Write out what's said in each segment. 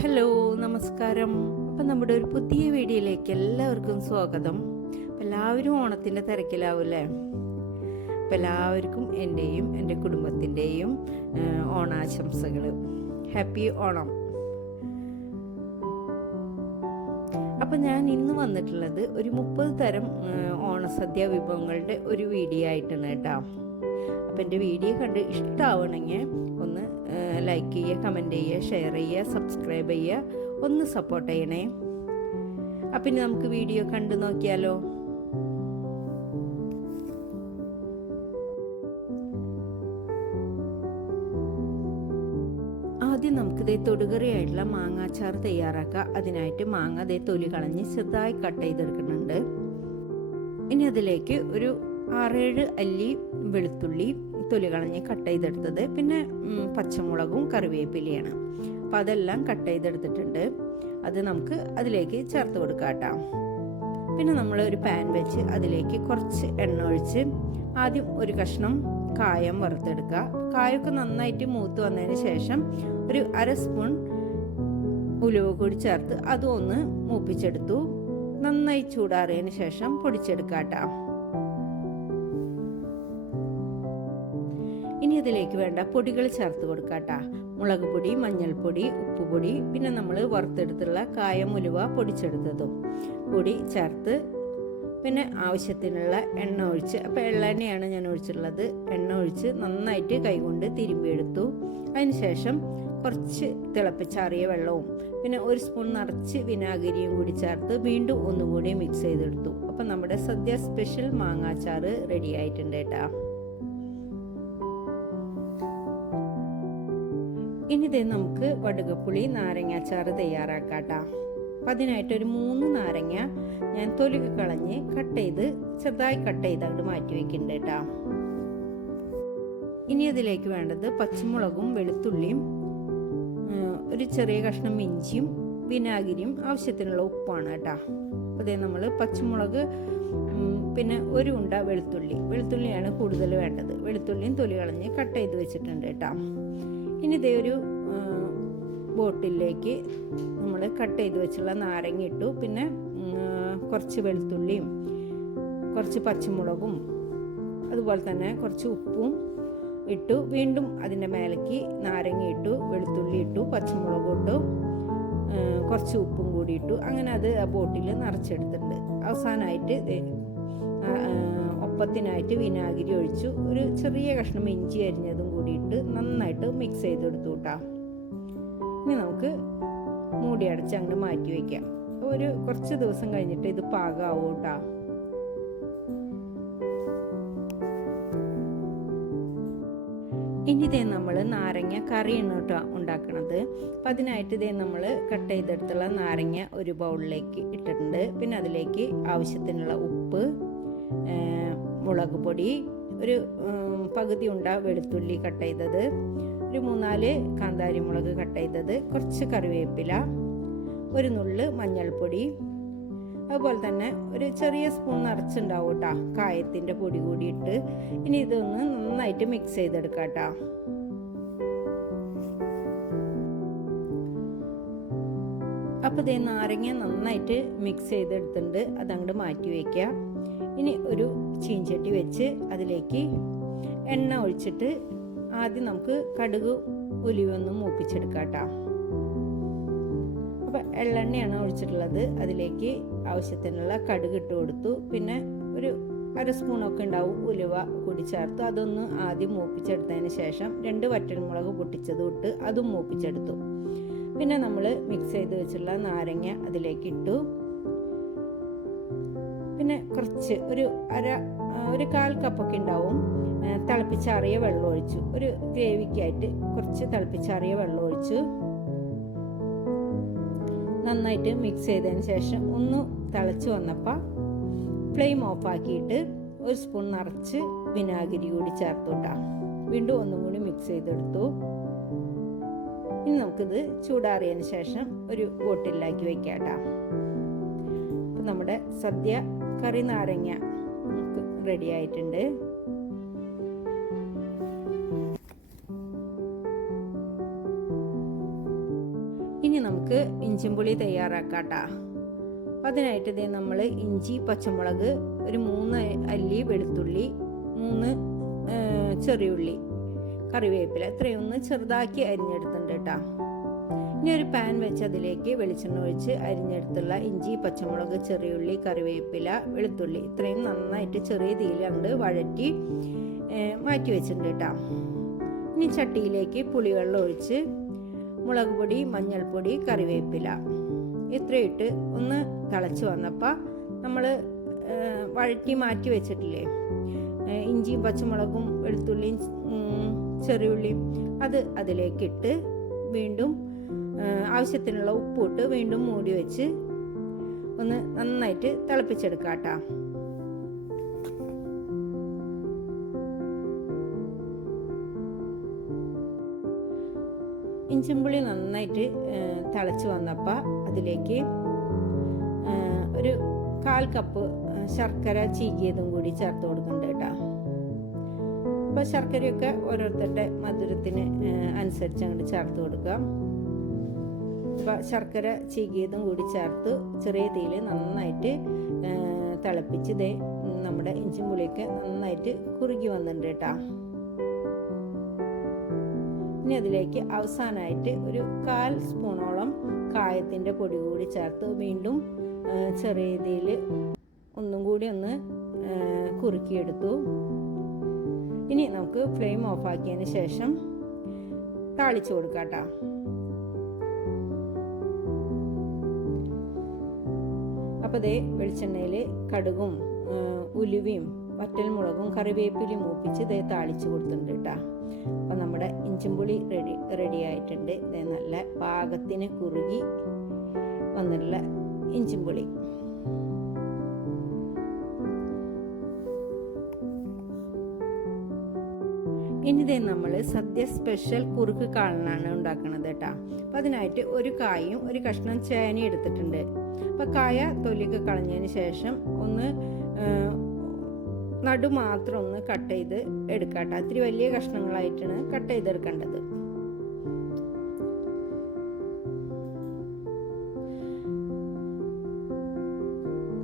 Hello, നമസ്കാരം. അപ്പം നമ്മുടെ ഒരു പുതിയ വീഡിയോയിലേക്ക് എല്ലാവർക്കും സ്വാഗതം. എല്ലാവരും ഓണത്തിൻ്റെ തിരക്കിലാവൂല്ലേ? അപ്പം എല്ലാവർക്കും എൻ്റെയും എൻ്റെ കുടുംബത്തിൻ്റെയും ഓണാശംസകൾ. ഹാപ്പി ഓണം. അപ്പം ഞാൻ ഇന്ന് വന്നിട്ടുള്ളത് ഒരു 30 തരം ഓണസദ്യ വിഭവങ്ങളുടെ ഒരു വീഡിയോ ആയിട്ടാണ് കേട്ടോ. അപ്പം എൻ്റെ വീഡിയോ കണ്ട് ഇഷ്ടമാവണമെങ്കിൽ ഒന്ന് ലൈക്ക് ചെയ്യുക, കമൻറ്റ് ചെയ്യുക, ഷെയർ ചെയ്യുക, സബ്സ്ക്രൈബ് ചെയ്യുക, ഒന്ന് സപ്പോർട്ട് ചെയ്യണേ. അപ്പം ഇനി നമുക്ക് വീഡിയോ കണ്ടു നോക്കിയാലോ. ആദ്യം നമുക്കിതേ തൊടുകറിയായിട്ടുള്ള മാങ്ങാച്ചാർ തയ്യാറാക്കുക. അതിനായിട്ട് മാങ്ങ ദേ തൊലി കളഞ്ഞ് ചെറുതായി കട്ട് ചെയ്തെടുക്കുന്നുണ്ട്. ഇനി അതിലേക്ക് ഒരു 6-7 അല്ലി വെളുത്തുള്ളി തൊലി കളഞ്ഞ് കട്ട് ചെയ്തെടുത്തത്, പിന്നെ പച്ചമുളകും കറിവേപ്പിലയാണ്. അപ്പം അതെല്ലാം കട്ട് ചെയ്തെടുത്തിട്ടുണ്ട്. അത് നമുക്ക് അതിലേക്ക് ചേർത്ത് കൊടുക്കാം കേട്ടോ. പിന്നെ നമ്മൾ ഒരു പാൻ വെച്ച് അതിലേക്ക് കുറച്ച് എണ്ണ ഒഴിച്ച് ആദ്യം ഒരു കഷ്ണം കായം വറുത്തെടുക്കുക. കായൊക്കെ നന്നായിട്ട് മൂത്ത് വന്നതിന് ശേഷം ഒരു 1/2 സ്പൂൺ ഉലുവ കൂടി ചേർത്ത് അതും ഒന്ന് മൂപ്പിച്ചെടുത്തു. നന്നായി ചൂടാറിയതിന് ശേഷം പൊടിച്ചെടുക്കാം കേട്ടോ. ഇനി അതിലേക്ക് വേണ്ട പൊടികൾ ചേർത്ത് കൊടുക്കാട്ടാ. മുളക് പൊടി, മഞ്ഞൾപ്പൊടി, ഉപ്പുപൊടി, പിന്നെ നമ്മൾ വറുത്തെടുത്തുള്ള കായം ഉലുവ പൊടിച്ചെടുത്തതും കൂടി ചേർത്ത്, പിന്നെ ആവശ്യത്തിനുള്ള എണ്ണ ഒഴിച്ച്, അപ്പോൾ എള്ളെണ്ണയാണ് ഞാൻ ഒഴിച്ചിട്ടുള്ളത്. എണ്ണ ഒഴിച്ച് നന്നായിട്ട് കൈകൊണ്ട് തിരുമ്പിയെടുത്തു. അതിന് ശേഷം കുറച്ച് തിളപ്പിച്ചാറിയ വെള്ളവും പിന്നെ 1 സ്പൂൺ നിറച്ച് വിനാഗിരിയും കൂടി ചേർത്ത് വീണ്ടും ഒന്നുകൂടി മിക്സ് ചെയ്തെടുത്തു. അപ്പം നമ്മുടെ സദ്യ സ്പെഷ്യൽ മാങ്ങാച്ചാറ് റെഡി ആയിട്ടുണ്ട് കേട്ടോ. ഇനി ഇതേ നമുക്ക് വടുകപ്പുളി നാരങ്ങാച്ചാറ് തയ്യാറാക്കാട്ടോ. അപ്പം അതിനായിട്ടൊരു 3 നാരങ്ങ ഞാൻ തൊലി കളഞ്ഞ് ചെറുതായി കട്ട് ചെയ്ത് അങ്ങോട്ട് മാറ്റി വെക്കുന്നുണ്ട് കേട്ടോ. ഇനി അതിലേക്ക് വേണ്ടത് പച്ചമുളകും വെളുത്തുള്ളിയും ഒരു ചെറിയ കഷ്ണം ഇഞ്ചിയും വിനാഗിരിയും ആവശ്യത്തിനുള്ള ഉപ്പാണ് കേട്ടോ. അപ്പോൾ അതേ നമ്മൾ പച്ചമുളക് പിന്നെ ഒരു ഉണ്ട വെളുത്തുള്ളിയാണ് കൂടുതൽ വേണ്ടത്. വെളുത്തുള്ളിയും തൊലി കളഞ്ഞ് കട്ട് ചെയ്ത് വെച്ചിട്ടുണ്ട് കേട്ടോ. ഇനി ഇതേ ഒരു ബോട്ടിലേക്ക് നമ്മൾ കട്ട് ചെയ്ത് വെച്ചുള്ള നാരങ്ങ ഇട്ടു. പിന്നെ കുറച്ച് വെളുത്തുള്ളിയും കുറച്ച് പച്ചമുളകും അതുപോലെ തന്നെ കുറച്ച് ഉപ്പും ഇട്ടു. വീണ്ടും അതിൻ്റെ മേലേക്ക് നാരങ്ങ ഇട്ടു, വെളുത്തുള്ളി ഇട്ടു, പച്ചമുളകും ഇട്ടു, കുറച്ച് ഉപ്പും കൂടി ഇട്ടു. അങ്ങനെ അത് ആ ബോട്ടിൽ നിറച്ചെടുത്തിട്ടുണ്ട്. അവസാനമായിട്ട് ഒപ്പത്തിനായിട്ട് വിനാഗിരി ഒഴിച്ചു. ഒരു ചെറിയ കഷ്ണം ഇഞ്ചി അരിഞ്ഞതും കൂടി ഇട്ട് നന്നായിട്ട് മിക്സ് ചെയ്തെടുത്തു കേട്ടോ. ഇനി നമുക്ക് മൂടി അടച്ച് അങ്ങോട്ട് മാറ്റി വയ്ക്കാം. ഒരു കുറച്ച് ദിവസം കഴിഞ്ഞിട്ട് ഇത് പാകമാവും കേട്ടോ. ഇനി ഇതേ നമ്മൾ നാരങ്ങ കറിയാണ് കേട്ടോ ഉണ്ടാക്കണത്. അപ്പം അതിനായിട്ട് ഇതേ നമ്മൾ കട്ട് ചെയ്തെടുത്തുള്ള നാരങ്ങ ഒരു ബൗളിലേക്ക് ഇട്ടിട്ടുണ്ട്. പിന്നെ അതിലേക്ക് ആവശ്യത്തിനുള്ള ഉപ്പ്, മുളക് പൊടി, ഒരു പകുതി ഉണ്ട വെളുത്തുള്ളി കട്ട് ചെയ്തത്, ഒരു 3-4 കാന്താരി മുളക് കട്ട് ചെയ്തത്, കുറച്ച് കറിവേപ്പില, ഒരു നുള്ള് മഞ്ഞൾപ്പൊടി, അതുപോലെ തന്നെ ഒരു ചെറിയ സ്പൂൺ നിറച്ചുണ്ടാവും കേട്ടോ കായത്തിൻ്റെ പൊടി കൂടി ഇട്ട്. ഇനി ഇതൊന്ന് നന്നായിട്ട് മിക്സ് ചെയ്തെടുക്കാം കേട്ടോ. അപ്പോൾ ഇതേ നാരങ്ങ നന്നായിട്ട് മിക്സ് ചെയ്തെടുത്തിട്ടുണ്ട്. അതങ്ങോട്ട് മാറ്റി വയ്ക്കുക. ഇനി ഒരു ചീഞ്ചട്ടി വെച്ച് അതിലേക്ക് എണ്ണ ഒഴിച്ചിട്ട് ആദ്യം നമുക്ക് കടുക് ഉലുവൊന്നും മൂപ്പിച്ചെടുക്കാം കേട്ടോ. അപ്പം എള്ളെണ്ണയാണ് ഒഴിച്ചിട്ടുള്ളത്. അതിലേക്ക് ആവശ്യത്തിനുള്ള കടുക് ഇട്ട് കൊടുത്തു. പിന്നെ ഒരു 1/2 സ്പൂണൊക്കെ ഉണ്ടാവും ഉലുവ കൂടി ചേർത്തു. അതൊന്ന് ആദ്യം മൂപ്പിച്ചെടുത്തതിന് ശേഷം 2 വറ്റൽമുളക് പൊട്ടിച്ചതും ഇട്ട് അതും മൂപ്പിച്ചെടുത്തു. പിന്നെ നമ്മൾ മിക്സ് ചെയ്ത് വെച്ചുള്ള നാരങ്ങ അതിലേക്ക് ഇട്ടു. പിന്നെ കുറച്ച് ഒരു 1/4 കപ്പൊക്കെ ഉണ്ടാവും തിളപ്പിച്ചാറിയ വെള്ളം ഒഴിച്ചു. ഒരു ഗ്രേവിക്കായിട്ട് കുറച്ച് തിളപ്പിച്ചാറിയ വെള്ളം ഒഴിച്ചു. നന്നായിട്ട് മിക്സ് ചെയ്തതിന് ശേഷം ഒന്ന് തിളച്ച് വന്നപ്പോൾ ഫ്ലെയിം ഓഫാക്കിയിട്ട് 1 സ്പൂൺ നിറച്ച് വിനാഗിരി കൂടി ചേർത്തു കേട്ടോ. വീണ്ടും ഒന്നും കൂടി മിക്സ് ചെയ്തെടുത്തു. ഇനി നമുക്കിത് ചൂടാറിയതിന് ശേഷം ഒരു ബോട്ടിലാക്കി വെക്കാം കേട്ടോ. അപ്പം നമ്മുടെ സദ്യ കറി നാരങ്ങ റെഡി ആയിട്ടുണ്ട്. ഇനി നമുക്ക് ഇഞ്ചിമ്പുളി തയ്യാറാക്കാട്ടാ. അപ്പം അതിനായിട്ട് ഇതേ നമ്മൾ ഇഞ്ചി, പച്ചമുളക്, ഒരു 3 അല്ലി വെളുത്തുള്ളി, 3 ചെറിയുള്ളി, കറിവേപ്പില ഇത്രയൊന്ന് ചെറുതാക്കി അരിഞ്ഞെടുത്തിട്ടുണ്ട് കേട്ടോ. ഇനി ഒരു പാൻ വെച്ച് അതിലേക്ക് വെളിച്ചെണ്ണ ഒഴിച്ച് അരിഞ്ഞെടുത്തുള്ള ഇഞ്ചി, പച്ചമുളക്, ചെറിയുള്ളി, കറിവേപ്പില, വെളുത്തുള്ളി ഇത്രയും നന്നായിട്ട് ചെറിയ തീയിലുണ്ട് വഴറ്റി മാറ്റി വെച്ചിട്ടുണ്ട് കേട്ടോ. ഇനി ചട്ടിയിലേക്ക് പുളിവെള്ളം ഒഴിച്ച് മുളക് പൊടി, മഞ്ഞൾപ്പൊടി, കറിവേപ്പില ഇത്രയിട്ട് ഒന്ന് തിളച്ച് വന്നപ്പോൾ നമ്മൾ വഴറ്റി മാറ്റി വെച്ചിട്ടില്ലേ ഇഞ്ചിയും പച്ചമുളകും വെളുത്തുള്ളിയും ചെറിയുള്ളിയും അത് അതിലേക്കിട്ട് വീണ്ടും ആവശ്യത്തിനുള്ള ഉപ്പിട്ട് വീണ്ടും മൂടി വെച്ച് ഒന്ന് നന്നായിട്ട് തിളപ്പിച്ചെടുക്കാം കേട്ടോ. ഇഞ്ചിമ്പുളി നന്നായിട്ട് തിളച്ച് വന്നപ്പോൾ അതിലേക്ക് ഒരു 1/4 കപ്പ് ശർക്കര ചീകിയതും കൂടി ചേർത്ത് കൊടുക്കുന്നുണ്ട് കേട്ടോ. അപ്പോൾ ശർക്കരയൊക്കെ ഓരോരുത്തരുടെ മധുരത്തിന് അനുസരിച്ച് അങ്ങോട്ട് ചേർത്ത് കൊടുക്കുക. അപ്പോൾ ശർക്കര ചീകിയതും കൂടി ചേർത്ത് ചെറിയ തീയിൽ നന്നായിട്ട് തിളപ്പിച്ച് നമ്മുടെ ഇഞ്ചിമ്പുളിയൊക്കെ നന്നായിട്ട് കുറുകി വന്നിട്ടുണ്ട് കേട്ടോ. ഇനി അതിലേക്ക് അവസാനമായിട്ട് ഒരു 1/4 സ്പൂണോളം കായത്തിൻ്റെ പൊടി കൂടി ചേർത്ത് വീണ്ടും ചെറിയ തീയിൽ ഒന്നും കൂടി ഒന്ന് കുറുക്കിയെടുത്തു. ഇനി നമുക്ക് ഫ്ലെയിം ഓഫാക്കിയതിന് ശേഷം താളിച്ച് കൊടുക്കാം കേട്ടോ. അപ്പോൾ വെളിച്ചെണ്ണയിൽ കടുകും ഉലുവയും വറ്റൽമുളകും കറിവേപ്പിലയും മൂപ്പിച്ച് താളിച്ച് കൊടുത്തിട്ടുണ്ട് കേട്ടോ. അപ്പോൾ നമ്മുടെ ഇഞ്ചിമ്പുളി റെഡി ആയിട്ടുണ്ട്. നല്ല പാകത്തിന് കുറുകി വന്നിട്ടുള്ള ഇഞ്ചിമ്പുളി. ഇനി നമ്മൾ സദ്യ സ്പെഷ്യൽ കുറുക്ക് കാളനാണ് ഉണ്ടാക്കുന്നത് കേട്ടോ. അപ്പം അതിനായിട്ട് ഒരു കായും ഒരു കഷ്ണം ചേനയും എടുത്തിട്ടുണ്ട്. അപ്പം കായ തൊലിയൊക്കെ കളഞ്ഞതിന് ശേഷം ഒന്ന് നടു മാത്രം ഒന്ന് കട്ട് ചെയ്ത് എടുക്കാട്ടോ. ഇത്തിരി വലിയ കഷ്ണങ്ങളായിട്ടാണ് കട്ട് ചെയ്തെടുക്കേണ്ടത്.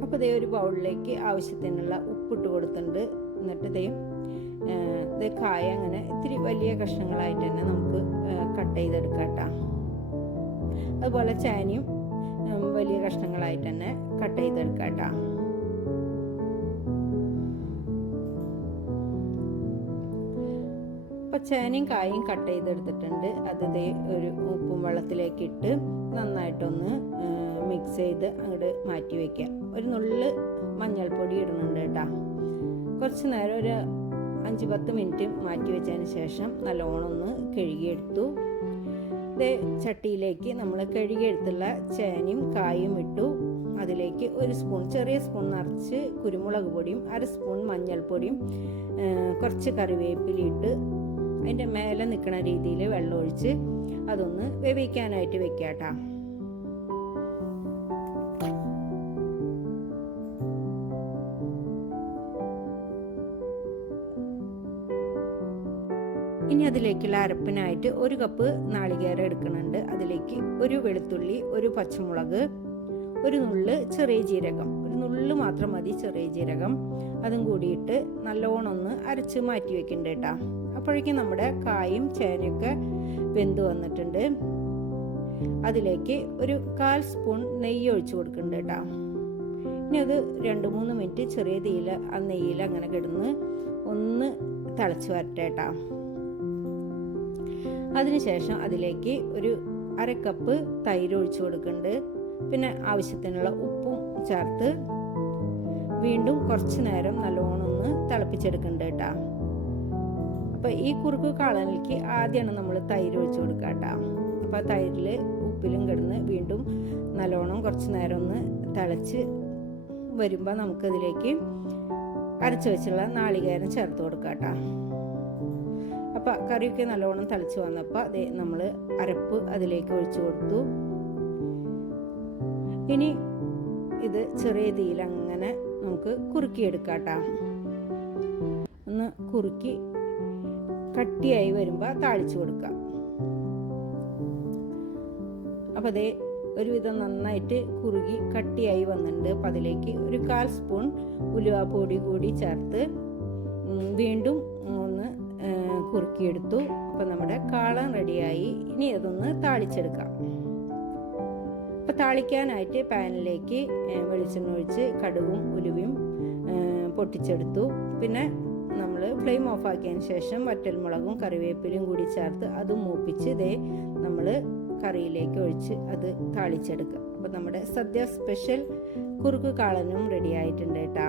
അപ്പോൾ ഒരു ബൗളിലേക്ക് ആവശ്യത്തിനുള്ള ഉപ്പിട്ട് കൊടുത്തിട്ടുണ്ട്. എന്നിട്ട് കായ അങ്ങനെ ഇത്തിരി വലിയ കഷ്ണങ്ങളായിട്ട് തന്നെ നമുക്ക് കട്ട് ചെയ്തെടുക്കാം കേട്ടോ. അതുപോലെ ചേനയും വലിയ കഷ്ണങ്ങളായിട്ട് തന്നെ കട്ട് ചെയ്തെടുക്കാം കേട്ടോ. അപ്പോൾ ചേനയും കായും കട്ട് ചെയ്തെടുത്തിട്ടുണ്ട്. അത് ഒരു ഉപ്പും വെള്ളത്തിലേക്ക് ഇട്ട് നന്നായിട്ടൊന്ന് മിക്സ് ചെയ്ത് അങ്ങോട്ട് മാറ്റി വയ്ക്കുക. ഒരു നുള്ള് മഞ്ഞൾപ്പൊടി ഇടുന്നുണ്ട് കേട്ടോ. കുറച്ച് നേരം ഒരു 5-10 മിനിറ്റ് മാറ്റി വെച്ചതിന് ശേഷം നല്ലോണം ഒന്ന് കഴുകിയെടുത്തു. ചട്ടിയിലേക്ക് നമ്മൾ കഴുകിയെടുത്തുള്ള ചേനയും കായും ഇട്ടു. അതിലേക്ക് ഒരു സ്പൂൺ, ചെറിയ സ്പൂൺ നിറച്ച് കുരുമുളക് പൊടിയും 1/2 സ്പൂൺ മഞ്ഞൾപ്പൊടിയും കുറച്ച് കറിവേപ്പിലിട്ട് അതിൻ്റെ മേലെ നിൽക്കുന്ന രീതിയിൽ വെള്ളം ഒഴിച്ച് അതൊന്ന് വേവിക്കാനായിട്ട് വെക്കാം കേട്ടോ. ഇനി അതിലേക്കുള്ള അരപ്പിനായിട്ട് 1 കപ്പ് നാളികേരം എടുക്കുന്നുണ്ട്. അതിലേക്ക് ഒരു വെളുത്തുള്ളി, ഒരു പച്ചമുളക്, ഒരു നുള്ള് ചെറിയ ജീരകം, ഒരു നുള്ള് മാത്രം മതി ചെറിയ ജീരകം, അതും കൂടിയിട്ട് നല്ലോണം ഒന്ന് അരച്ച് മാറ്റി വെക്കുന്നുണ്ട് കേട്ടോ. അപ്പോഴേക്കും നമ്മുടെ കായും ചേനയൊക്കെ വെന്ത് വന്നിട്ടുണ്ട്. അതിലേക്ക് ഒരു 1/4 സ്പൂൺ നെയ്യ് ഒഴിച്ച് കൊടുക്കുന്നുണ്ട് കേട്ടോ. ഇനി അത് 2-3 മിനിറ്റ് ചെറിയ തീയിൽ ആ നെയ്യിൽ അങ്ങനെ കിടന്ന് ഒന്ന് തിളച്ച് വരട്ടെ കേട്ടോ. അതിനുശേഷം അതിലേക്ക് ഒരു 1/2 കപ്പ് തൈര് ഒഴിച്ചു കൊടുക്കുന്നുണ്ട്. പിന്നെ ആവശ്യത്തിനുള്ള ഉപ്പും ചേർത്ത് വീണ്ടും കുറച്ച് നേരം നല്ലോണം ഒന്ന് തിളപ്പിച്ചെടുക്കുന്നുണ്ട് കേട്ടോ. അപ്പോൾ ഈ കുറുക്ക് കാളനിലേക്ക് ആദ്യമാണ് നമ്മൾ തൈര് ഒഴിച്ചു കൊടുക്കുക കേട്ടോ. അപ്പോൾ തൈരിൽ ഉപ്പിലും കിടന്ന് വീണ്ടും നല്ലോണം കുറച്ച് നേരം ഒന്ന് തിളച്ച് വരുമ്പോൾ നമുക്കതിലേക്ക് അരച്ച് വെച്ചുള്ള നാളികേരം ചേർത്ത് കൊടുക്കാം കേട്ടോ. അപ്പോൾ കറിയൊക്കെ നല്ലോണം തിളച്ച് വന്നപ്പോൾ നമ്മൾ അരപ്പ് അതിലേക്ക് ഒഴിച്ചു കൊടുത്തു. ഇനി ഇത് ചെറിയ തീയിൽ അങ്ങനെ നമുക്ക് കുറുക്കിയെടുക്കാം കേട്ടോ. ഒന്ന് കുറുക്കി കട്ടിയായി വരുമ്പോൾ താളിച്ചു കൊടുക്കാം. അപ്പോൾ അതേ ഒരുവിധം നന്നായിട്ട് കുറുകി കട്ടിയായി വന്നിട്ടുണ്ട്. അപ്പോൾ അതിലേക്ക് ഒരു 1/4 സ്പൂൺ ഉലുവാപ്പൊടി കൂടി ചേർത്ത് വീണ്ടും ഒന്ന് കുറുക്കിയെടുത്തു. അപ്പോൾ നമ്മുടെ കാളൻ റെഡിയായി. ഇനി അതൊന്ന് താളിച്ചെടുക്കാം. അപ്പോൾ താളിക്കാനായിട്ട് പാനിലേക്ക് വെളിച്ചെണ്ണ ഒഴിച്ച് കടുകും ഉലുവയും പൊട്ടിച്ചെടുത്തു. പിന്നെ നമ്മൾ ഫ്ലെയിം ഓഫ് ആക്കിയതിന് ശേഷം വറ്റൽമുളകും കറിവേപ്പിലയും കൂടി ചേർത്ത് അതും മൂപ്പിച്ച് നമ്മൾ കറിയിലേക്ക് ഒഴിച്ച് അത് താളിച്ചെടുക്കുക. അപ്പോൾ നമ്മുടെ സദ്യ സ്പെഷ്യൽ കുറുക്ക് കാളനും റെഡി ആയിട്ടുണ്ട് കേട്ടോ.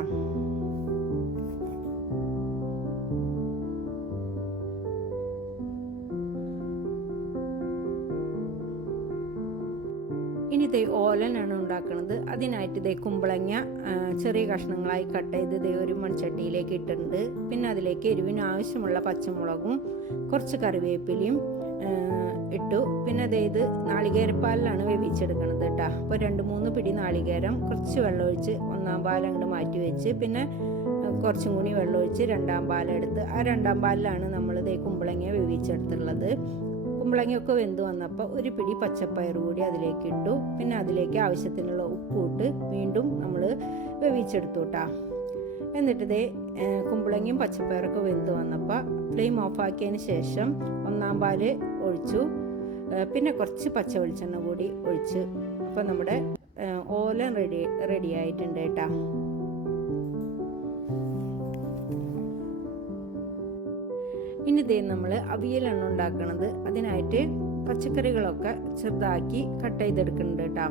ഇനി ഓലനാണ് ഉണ്ടാക്കുന്നത്. അതിനായിട്ട് കുമ്പളങ്ങ ചെറിയ കഷ്ണങ്ങളായി കട്ട് ചെയ്ത് ഒരു മൺചട്ടിയിലേക്ക് ഇട്ടിട്ടുണ്ട്. പിന്നെ അതിലേക്ക് എരിവിന് ആവശ്യമുള്ള പച്ചമുളകും കുറച്ച് കറിവേപ്പിലയും ഇട്ടു. പിന്നെ ഇത് നാളികേരപ്പാലിലാണ് വേവിച്ചെടുക്കുന്നത് കേട്ടോ. അപ്പോൾ 2-3 പിടി നാളികേരം കുറച്ച് വെള്ളമൊഴിച്ച് 1-ാം പാൽ അങ്ങോട്ട് മാറ്റി വെച്ച് പിന്നെ കുറച്ചും കൂടി വെള്ളമൊഴിച്ച് 2-ാം പാലെടുത്ത് ആ 2-ാം പാലിലാണ് നമ്മൾ കുമ്പളങ്ങ വേവിച്ചെടുത്തുള്ളത്. കുമ്പളങ്ങയൊക്കെ വെന്ത് വന്നപ്പോൾ ഒരു പിടി പച്ചപ്പയർ കൂടി അതിലേക്ക് ഇട്ടു. പിന്നെ അതിലേക്ക് ആവശ്യത്തിനുള്ള ഉപ്പ് ഇട്ട് വീണ്ടും നമ്മൾ വേവിച്ചെടുത്തു കേട്ടോ. എന്നിട്ട് കുമ്പളങ്ങയും പച്ചപ്പയറൊക്കെ വെന്ത് വന്നപ്പോൾ ഫ്ലെയിം ഓഫാക്കിയതിന് ശേഷം 1-ാം പാല് ഒഴിച്ചു. പിന്നെ കുറച്ച് പച്ച വെളിച്ചെണ്ണ കൂടി ഒഴിച്ച്. അപ്പോൾ നമ്മുടെ ഓലൻ റെഡി ആയിട്ടുണ്ട് കേട്ടോ. ഇനി നമ്മൾ അവിയലാണ് ഉണ്ടാക്കുന്നത്. അതിനായിട്ട് പച്ചക്കറികളൊക്കെ ചെറുതാക്കി കട്ട് ചെയ്തെടുക്കുന്നുണ്ട് കേട്ടോ.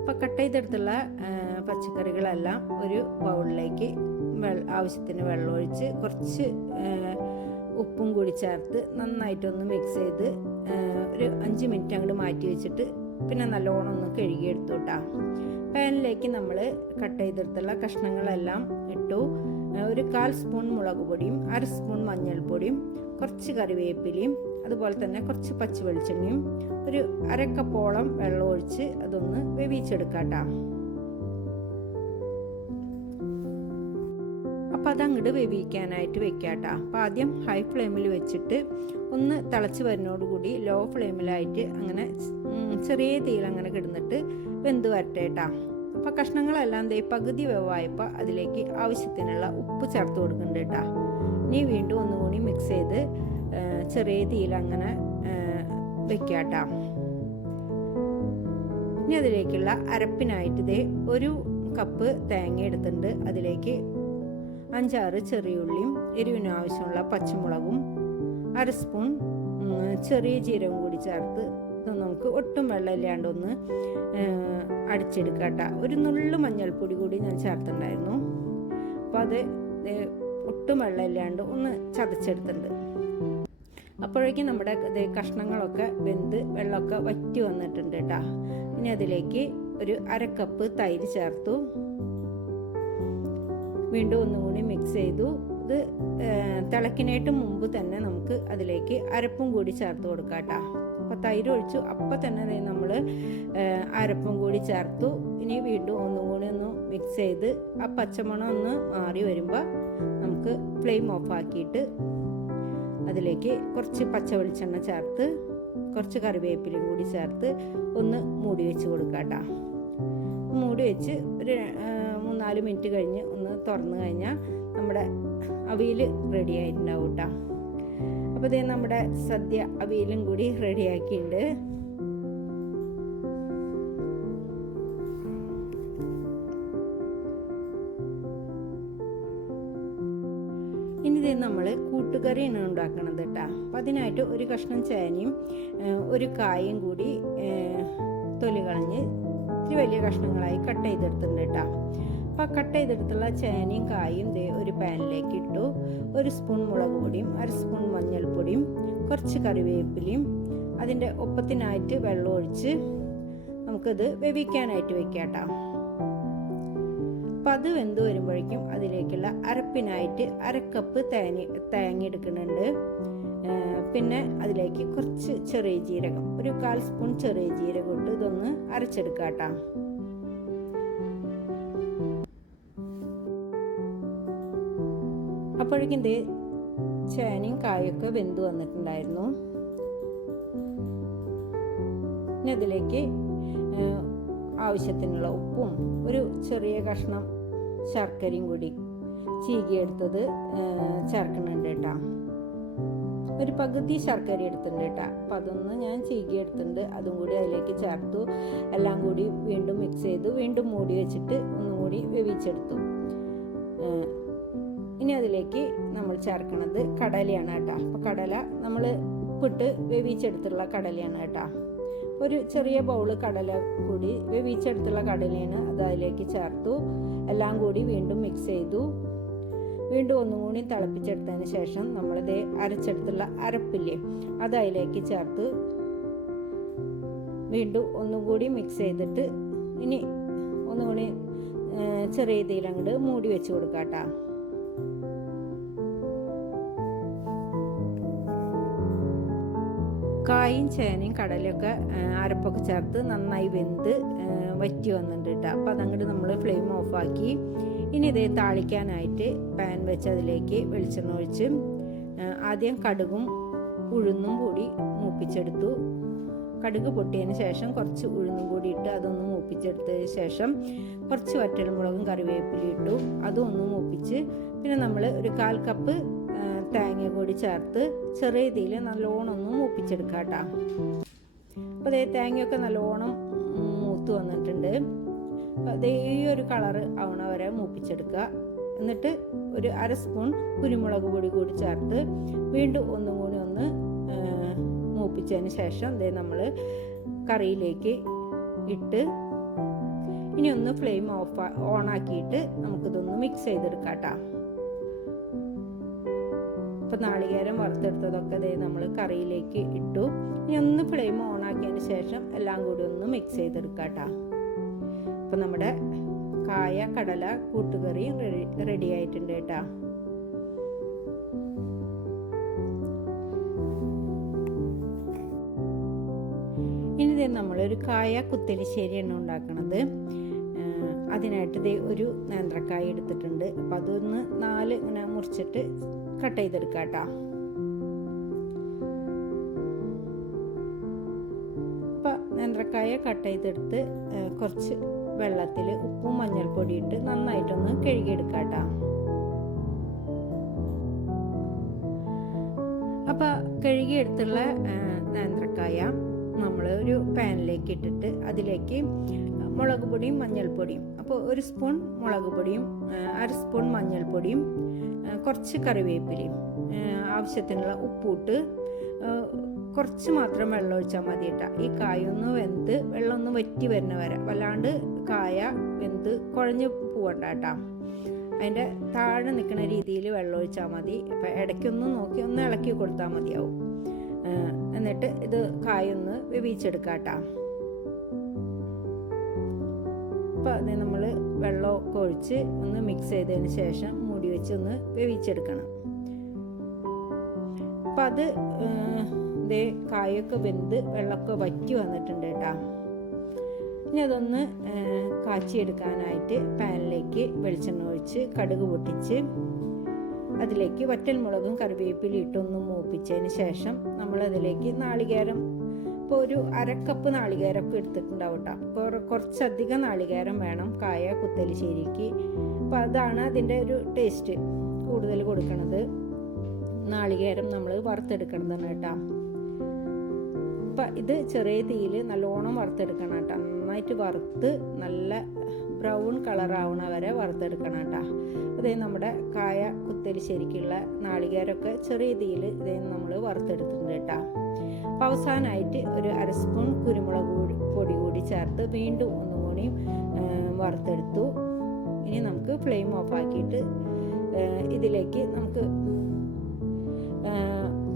അപ്പോൾ കട്ട് ചെയ്തെടുത്തുള്ള പച്ചക്കറികളെല്ലാം ഒരു ബൗളിലേക്ക് ആവശ്യത്തിന് വെള്ളം ഒഴിച്ച് കുറച്ച് ഉപ്പും കൂടി ചേർത്ത് നന്നായിട്ടൊന്ന് മിക്സ് ചെയ്ത് ഒരു 5 മിനിറ്റ് അങ്ങോട്ട് മാറ്റി വെച്ചിട്ട് പിന്നെ നല്ലോണം ഒന്ന് കഴുകിയെടുത്തു കേട്ടോ. പാനിലേക്ക് നമ്മൾ കട്ട് ചെയ്തെടുത്തുള്ള കഷ്ണങ്ങളെല്ലാം ഇട്ടു. ഒരു 1/4 സ്പൂൺ മുളക് പൊടിയും 1/2 സ്പൂൺ മഞ്ഞൾപ്പൊടിയും കുറച്ച് കറിവേപ്പിലയും അതുപോലെ തന്നെ കുറച്ച് പച്ച വെളിച്ചെണ്ണയും ഒരു 1/2 കപ്പോളം വെള്ളം ഒഴിച്ച് അതൊന്ന് വേവിച്ചെടുക്കാം കേട്ടോ. അപ്പോൾ അതങ്ങോട്ട് വേവിക്കാനായിട്ട് വെക്കാം കേട്ടോ. അപ്പോൾ ആദ്യം ഹൈ ഫ്ലെയിമിൽ വെച്ചിട്ട് ഒന്ന് തിളച്ച് വരുന്നതോടുകൂടി ലോ ഫ്ലെയിമിലായിട്ട് അങ്ങനെ ചെറിയ തീയിൽ അങ്ങനെ കിടന്നിട്ട് വെന്ത് വരട്ടെ കേട്ടോ. അപ്പോൾ കഷ്ണങ്ങളെല്ലാം പകുതി വേവായപ്പോൾ അതിലേക്ക് ആവശ്യത്തിനുള്ള ഉപ്പ് ചേർത്ത് കൊടുക്കുന്നുണ്ട് കേട്ടോ. ഇനി വീണ്ടും ഒന്നുകൂടി മിക്സ് ചെയ്ത് ചെറിയ തീയിൽ അങ്ങനെ വെക്കാം കേട്ടോ. ഇനി അതിലേക്കുള്ള അരപ്പിനായിട്ട് 1 കപ്പ് തേങ്ങ എടുത്തിട്ടുണ്ട്. അതിലേക്ക് 5-6 ചെറിയുള്ളിയും എരിവിന് ആവശ്യമുള്ള പച്ചമുളകും 1/2 സ്പൂൺ ചെറിയ ജീരകം കൂടി ചേർത്ത് നമുക്ക് ഒട്ടും വെള്ളമില്ലാണ്ട് ഒന്ന് അടിച്ചെടുക്കാം കേട്ടോ. ഒരു നുള്ളു മഞ്ഞൾപ്പൊടി കൂടി ഞാൻ ചേർത്തിട്ടുണ്ടായിരുന്നു. അപ്പോൾ അത് ഒട്ടും വെള്ളമില്ലാണ്ട് ഒന്ന് ചതച്ചെടുത്തിട്ടുണ്ട്. അപ്പോഴേക്കും നമ്മുടെ കഷ്ണങ്ങളൊക്കെ വെന്ത് വെള്ളമൊക്കെ വറ്റി വന്നിട്ടുണ്ട് കേട്ടോ. ഇനി അതിലേക്ക് ഒരു 1/2 കപ്പ് തൈര് ചേർത്തു. വീണ്ടും ഒന്നും കൂടി മിക്സ് ചെയ്തു. ഇത് തിളക്കിനായിട്ട് മുമ്പ് തന്നെ നമുക്ക് അതിലേക്ക് അരപ്പും കൂടി ചേർത്ത് കൊടുക്കാം കേട്ടോ. അപ്പോൾ തൈര് ഒഴിച്ചു അപ്പം തന്നെ നമ്മൾ അരപ്പും കൂടി ചേർത്തു. ഇനി വീണ്ടും ഒന്നും കൂടി ഒന്ന് മിക്സ് ചെയ്ത് ആ പച്ചമണം ഒന്ന് മാറി വരുമ്പോൾ നമുക്ക് ഫ്ലെയിം ഓഫ് ആക്കിയിട്ട് അതിലേക്ക് കുറച്ച് പച്ച വെളിച്ചെണ്ണ ചേർത്ത് കുറച്ച് കറിവേപ്പിലയും കൂടി ചേർത്ത് ഒന്ന് മൂടി വെച്ച് കൊടുക്കാം കേട്ടോ. മൂടി വെച്ച് ഒരു 3-4 മിനിറ്റ് കഴിഞ്ഞ് ഒന്ന് തുറന്നു കഴിഞ്ഞാൽ നമ്മുടെ അവിയൽ റെഡി ആയിട്ടുണ്ടാവും കേട്ടോ. അപ്പോൾ നമ്മുടെ സദ്യ അവിയലും കൂടി റെഡിയാക്കിയിട്ടുണ്ട്. ഇനി നമ്മൾ കൂട്ടുകറിയാണ് ഉണ്ടാക്കണത് കേട്ടോ. അപ്പം അതിനായിട്ട് ഒരു കഷ്ണം ചേനയും ഒരു കായും കൂടി തൊലി കളഞ്ഞ് ഇത്തിരി വലിയ കഷ്ണങ്ങളായി കട്ട് ചെയ്തെടുത്തിട്ടുണ്ട് കേട്ടോ. അപ്പോൾ കട്ട് ചെയ്തെടുത്തുള്ള ചേനയും കായും ഒരു പാനിലേക്ക് ഇട്ടു. 1 സ്പൂൺ മുളക് പൊടിയും 1/2 സ്പൂൺ മഞ്ഞൾപ്പൊടിയും കുറച്ച് കറിവേപ്പിലയും അതിൻ്റെ ഒപ്പത്തിനായിട്ട് വെള്ളം ഒഴിച്ച് നമുക്കത് വേവിക്കാനായിട്ട് വെക്കാം കേട്ടോ. അപ്പം അത് വെന്ത് വരുമ്പോഴേക്കും അതിലേക്കുള്ള അരപ്പിനായിട്ട് 1/2 കപ്പ് തേങ്ങ എടുക്കുന്നുണ്ട്. പിന്നെ അതിലേക്ക് കുറച്ച് ചെറിയ ജീരകം ഒരു 1/4 സ്പൂൺ ചെറിയ ജീരകം ഇട്ട് ഇതൊന്ന് അരച്ചെടുക്കാം കേട്ടോ. അപ്പോഴേക്കും ചേനയും കായൊക്കെ വെന്ത് വന്നിട്ടുണ്ടായിരുന്നു. ഇനി അതിലേക്ക് ആവശ്യത്തിനുള്ള ഉപ്പും ഒരു ചെറിയ കഷ്ണം ശർക്കരയും കൂടി ചീകിയെടുത്തത് ചേർക്കുന്നുണ്ട് കേട്ടോ. ഒരു പകുതി ശർക്കര എടുത്തിട്ടുണ്ട് കേട്ടോ. അപ്പം അതൊന്ന് ഞാൻ ചീകിയെടുത്തിട്ടുണ്ട്, അതും കൂടി അതിലേക്ക് ചേർത്തു. എല്ലാം കൂടി വീണ്ടും മിക്സ് ചെയ്തു, വീണ്ടും മൂടി വെച്ചിട്ട് ഒന്നും കൂടി വേവിച്ചെടുത്തു. ഇനി അതിലേക്ക് നമ്മൾ ചേർക്കണത് കടലയാണ് കേട്ടോ. അപ്പോൾ കടല നമ്മൾ ഉപ്പിട്ട് വേവിച്ചെടുത്തുള്ള കടലയാണ് കേട്ടോ. ഒരു ചെറിയ ബൗള് കടല കൂടി വേവിച്ചെടുത്തുള്ള കടലയാണ്, അത് അതിലേക്ക് ചേർത്തു. എല്ലാം കൂടി വീണ്ടും മിക്സ് ചെയ്തു. വീണ്ടും ഒന്നും കൂടി തിളപ്പിച്ചെടുത്തതിന് ശേഷം നമ്മളിത് അരച്ചെടുത്തുള്ള അരപ്പില്ലേ, അത് അതിലേക്ക് ചേർത്ത് വീണ്ടും ഒന്നും കൂടി മിക്സ് ചെയ്തിട്ട് ഇനി ഒന്നും കൂടി ചെറിയ രീതിയിൽ അങ്ങോട്ട് മൂടി വെച്ച് കൊടുക്കാം കേട്ടോ. കായും ചേനയും കടലയൊക്കെ അരപ്പൊക്കെ ചേർത്ത് നന്നായി വെന്ത് വറ്റി വന്നിട്ടുണ്ട് കേട്ടോ. അപ്പോൾ അതങ്ങോട്ട് നമ്മൾ ഫ്ലെയിം ഓഫാക്കി ഇനി ഇതേ താളിക്കാനായിട്ട് പാൻ വെച്ച് അതിലേക്ക് വെളിച്ചെണ്ണ ഒഴിച്ച് ആദ്യം കടുകും ഉഴുന്നും കൂടി മൂപ്പിച്ചെടുത്തു. കടുക് പൊട്ടിയതിന് ശേഷം കുറച്ച് ഉഴുന്നും കൂടി ഇട്ട് അതൊന്ന് മൂപ്പിച്ചെടുത്തതിന് ശേഷം കുറച്ച് വറ്റൽമുളകും കറിവേപ്പിലയും ഇട്ടു, അതൊന്ന് മൂപ്പിച്ച് പിന്നെ നമ്മൾ ഒരു 1/4 കപ്പ് തേങ്ങ കൂടി ചേർത്ത് ചെറിയ രീതിയിൽ നല്ലോണം ഒന്ന് മൂപ്പിച്ചെടുക്കാം കേട്ടോ. അപ്പോൾ അതേ തേങ്ങയൊക്കെ നല്ലോണം മൂത്ത് വന്നിട്ടുണ്ട്. അപ്പോൾ അതേ ഒരു കളറ് ആവണ വരെ മൂപ്പിച്ചെടുക്കുക. എന്നിട്ട് ഒരു 1/2 സ്പൂൺ കുരുമുളക് പൊടി കൂടി ചേർത്ത് വീണ്ടും ഒന്നും കൂടി ഒന്ന് മൂപ്പിച്ചതിന് ശേഷം ഇതേ നമ്മൾ കറിയിലേക്ക് ഇട്ട് ഇനി ഒന്ന് ഫ്ലെയിം ഓണാക്കിയിട്ട് നമുക്കിതൊന്ന് മിക്സ് ചെയ്തെടുക്കാം കേട്ടോ. അപ്പോൾ നാളികേരം വറുത്തെടുത്തതൊക്കെ ഇതേ നമ്മൾ കറിയിലേക്ക് ഇട്ടു. ഇനി ഒന്ന് ഫ്ലെയിം ഓണാക്കിയതിന് ശേഷം എല്ലാം കൂടി ഒന്ന് മിക്സ് ചെയ്തെടുക്കാം കേട്ടോ. അപ്പോൾ നമ്മുടെ കായ കടല കൂട്ടുകറി റെഡി ആയിട്ടുണ്ട് കേട്ടോ. ഇനി നമ്മളൊരു കായ കുത്തലിശ്ശേരിയാണ് ഉണ്ടാക്കണത്. അതിനായിട്ട് ഇതേ ഒരു നേന്ത്രക്കായ എടുത്തിട്ടുണ്ട്. അപ്പം അതൊന്ന് 4 ഇങ്ങനെ മുറിച്ചിട്ട് കട്ട് ചെയ്തെടുക്കാം കേട്ടോ. അപ്പം നേന്ത്രക്കായ കട്ട് ചെയ്തെടുത്ത് കുറച്ച് വെള്ളത്തിൽ ഉപ്പും മഞ്ഞൾപ്പൊടി ഇട്ട് നന്നായിട്ടൊന്ന് കഴുകിയെടുക്കാം കേട്ടോ. അപ്പം കഴുകിയെടുത്തുള്ള നേന്ത്രക്കായ നമ്മൾ ഒരു പാനിലേക്ക് ഇട്ടിട്ട് അതിലേക്ക് മുളക് പൊടിയും മഞ്ഞൾപ്പൊടിയും, അപ്പോൾ 1 സ്പൂൺ മുളക് പൊടിയും 1/2 സ്പൂൺ മഞ്ഞൾപ്പൊടിയും കുറച്ച് കറിവേപ്പിലയും ആവശ്യത്തിനുള്ള ഉപ്പിട്ട് കുറച്ച് മാത്രം വെള്ളം ഒഴിച്ചാൽ മതി കേട്ടോ. ഈ കായൊന്ന് വെന്ത് വെള്ളം ഒന്ന് വറ്റി വരുന്ന വരെ, വല്ലാണ്ട് കായ വെന്ത് കുഴഞ്ഞ് പോകണ്ട കേട്ടോ. അതിൻ്റെ താഴെ നിൽക്കുന്ന രീതിയിൽ വെള്ളം ഒഴിച്ചാൽ മതി. അപ്പം ഇടയ്ക്കൊന്ന് നോക്കി ഒന്ന് ഇളക്കി കൊടുത്താൽ മതിയാവും. എന്നിട്ട് ഇത് കായൊന്ന് വേവിച്ചെടുക്കാം കേട്ടോ. അപ്പോൾ അത് നമ്മൾ വെള്ളമൊക്കെ ഒഴിച്ച് ഒന്ന് മിക്സ് ചെയ്തതിന് ശേഷം മൂടി വെച്ച് ഒന്ന് വേവിച്ചെടുക്കണം. അപ്പം അത് ഇതേ കായൊക്കെ വെന്ത് വെള്ളമൊക്കെ വറ്റി വന്നിട്ടുണ്ട് കേട്ടോ. ഇനി അതൊന്ന് കാച്ചിയെടുക്കാനായിട്ട് പാനിലേക്ക് വെളിച്ചെണ്ണ ഒഴിച്ച് കടുക് പൊട്ടിച്ച് അതിലേക്ക് വറ്റൽമുളകും കറിവേപ്പിലയും ഇട്ടൊന്ന് മൂപ്പിച്ചതിന് ശേഷം നമ്മളതിലേക്ക് നാളികേരം, ഇപ്പോൾ ഒരു 1/2 കപ്പ് നാളികേരമൊക്കെ എടുത്തിട്ടുണ്ടാവും കേട്ടോ. കുറച്ചധികം നാളികേരം വേണം കായ കുത്തലിശ്ശേരിക്ക്. അപ്പോൾ അതാണ് അതിൻ്റെ ഒരു ടേസ്റ്റ് കൂടുതൽ കൊടുക്കണത്. നാളികേരം നമ്മൾ വറുത്തെടുക്കണതാണ് കേട്ടോ. അപ്പം ഇത് ചെറിയ തീയിൽ നല്ലോണം വറുത്തെടുക്കണം കേട്ടോ. നന്നായിട്ട് വറുത്ത് നല്ല ബ്രൗൺ കളറാവണ വരെ വറുത്തെടുക്കണം കേട്ടോ. അതേ നമ്മുടെ കായ കുത്തലിശ്ശേരിക്കുള്ള നാളികേരമൊക്കെ ചെറിയ തീയിൽ ഇതേ നമ്മൾ വറുത്തെടുത്തിട്ടുണ്ട് കേട്ടോ. അപ്പം അവസാനമായിട്ട് ഒരു 1/2 സ്പൂൺ കുരുമുളക് പൊടി കൂടി ചേർത്ത് വീണ്ടും ഒന്നും കൂടി വറുത്തെടുത്തു. ഇനി നമുക്ക് ഫ്ലെയിം ഓഫാക്കിയിട്ട് ഇതിലേക്ക് നമുക്ക്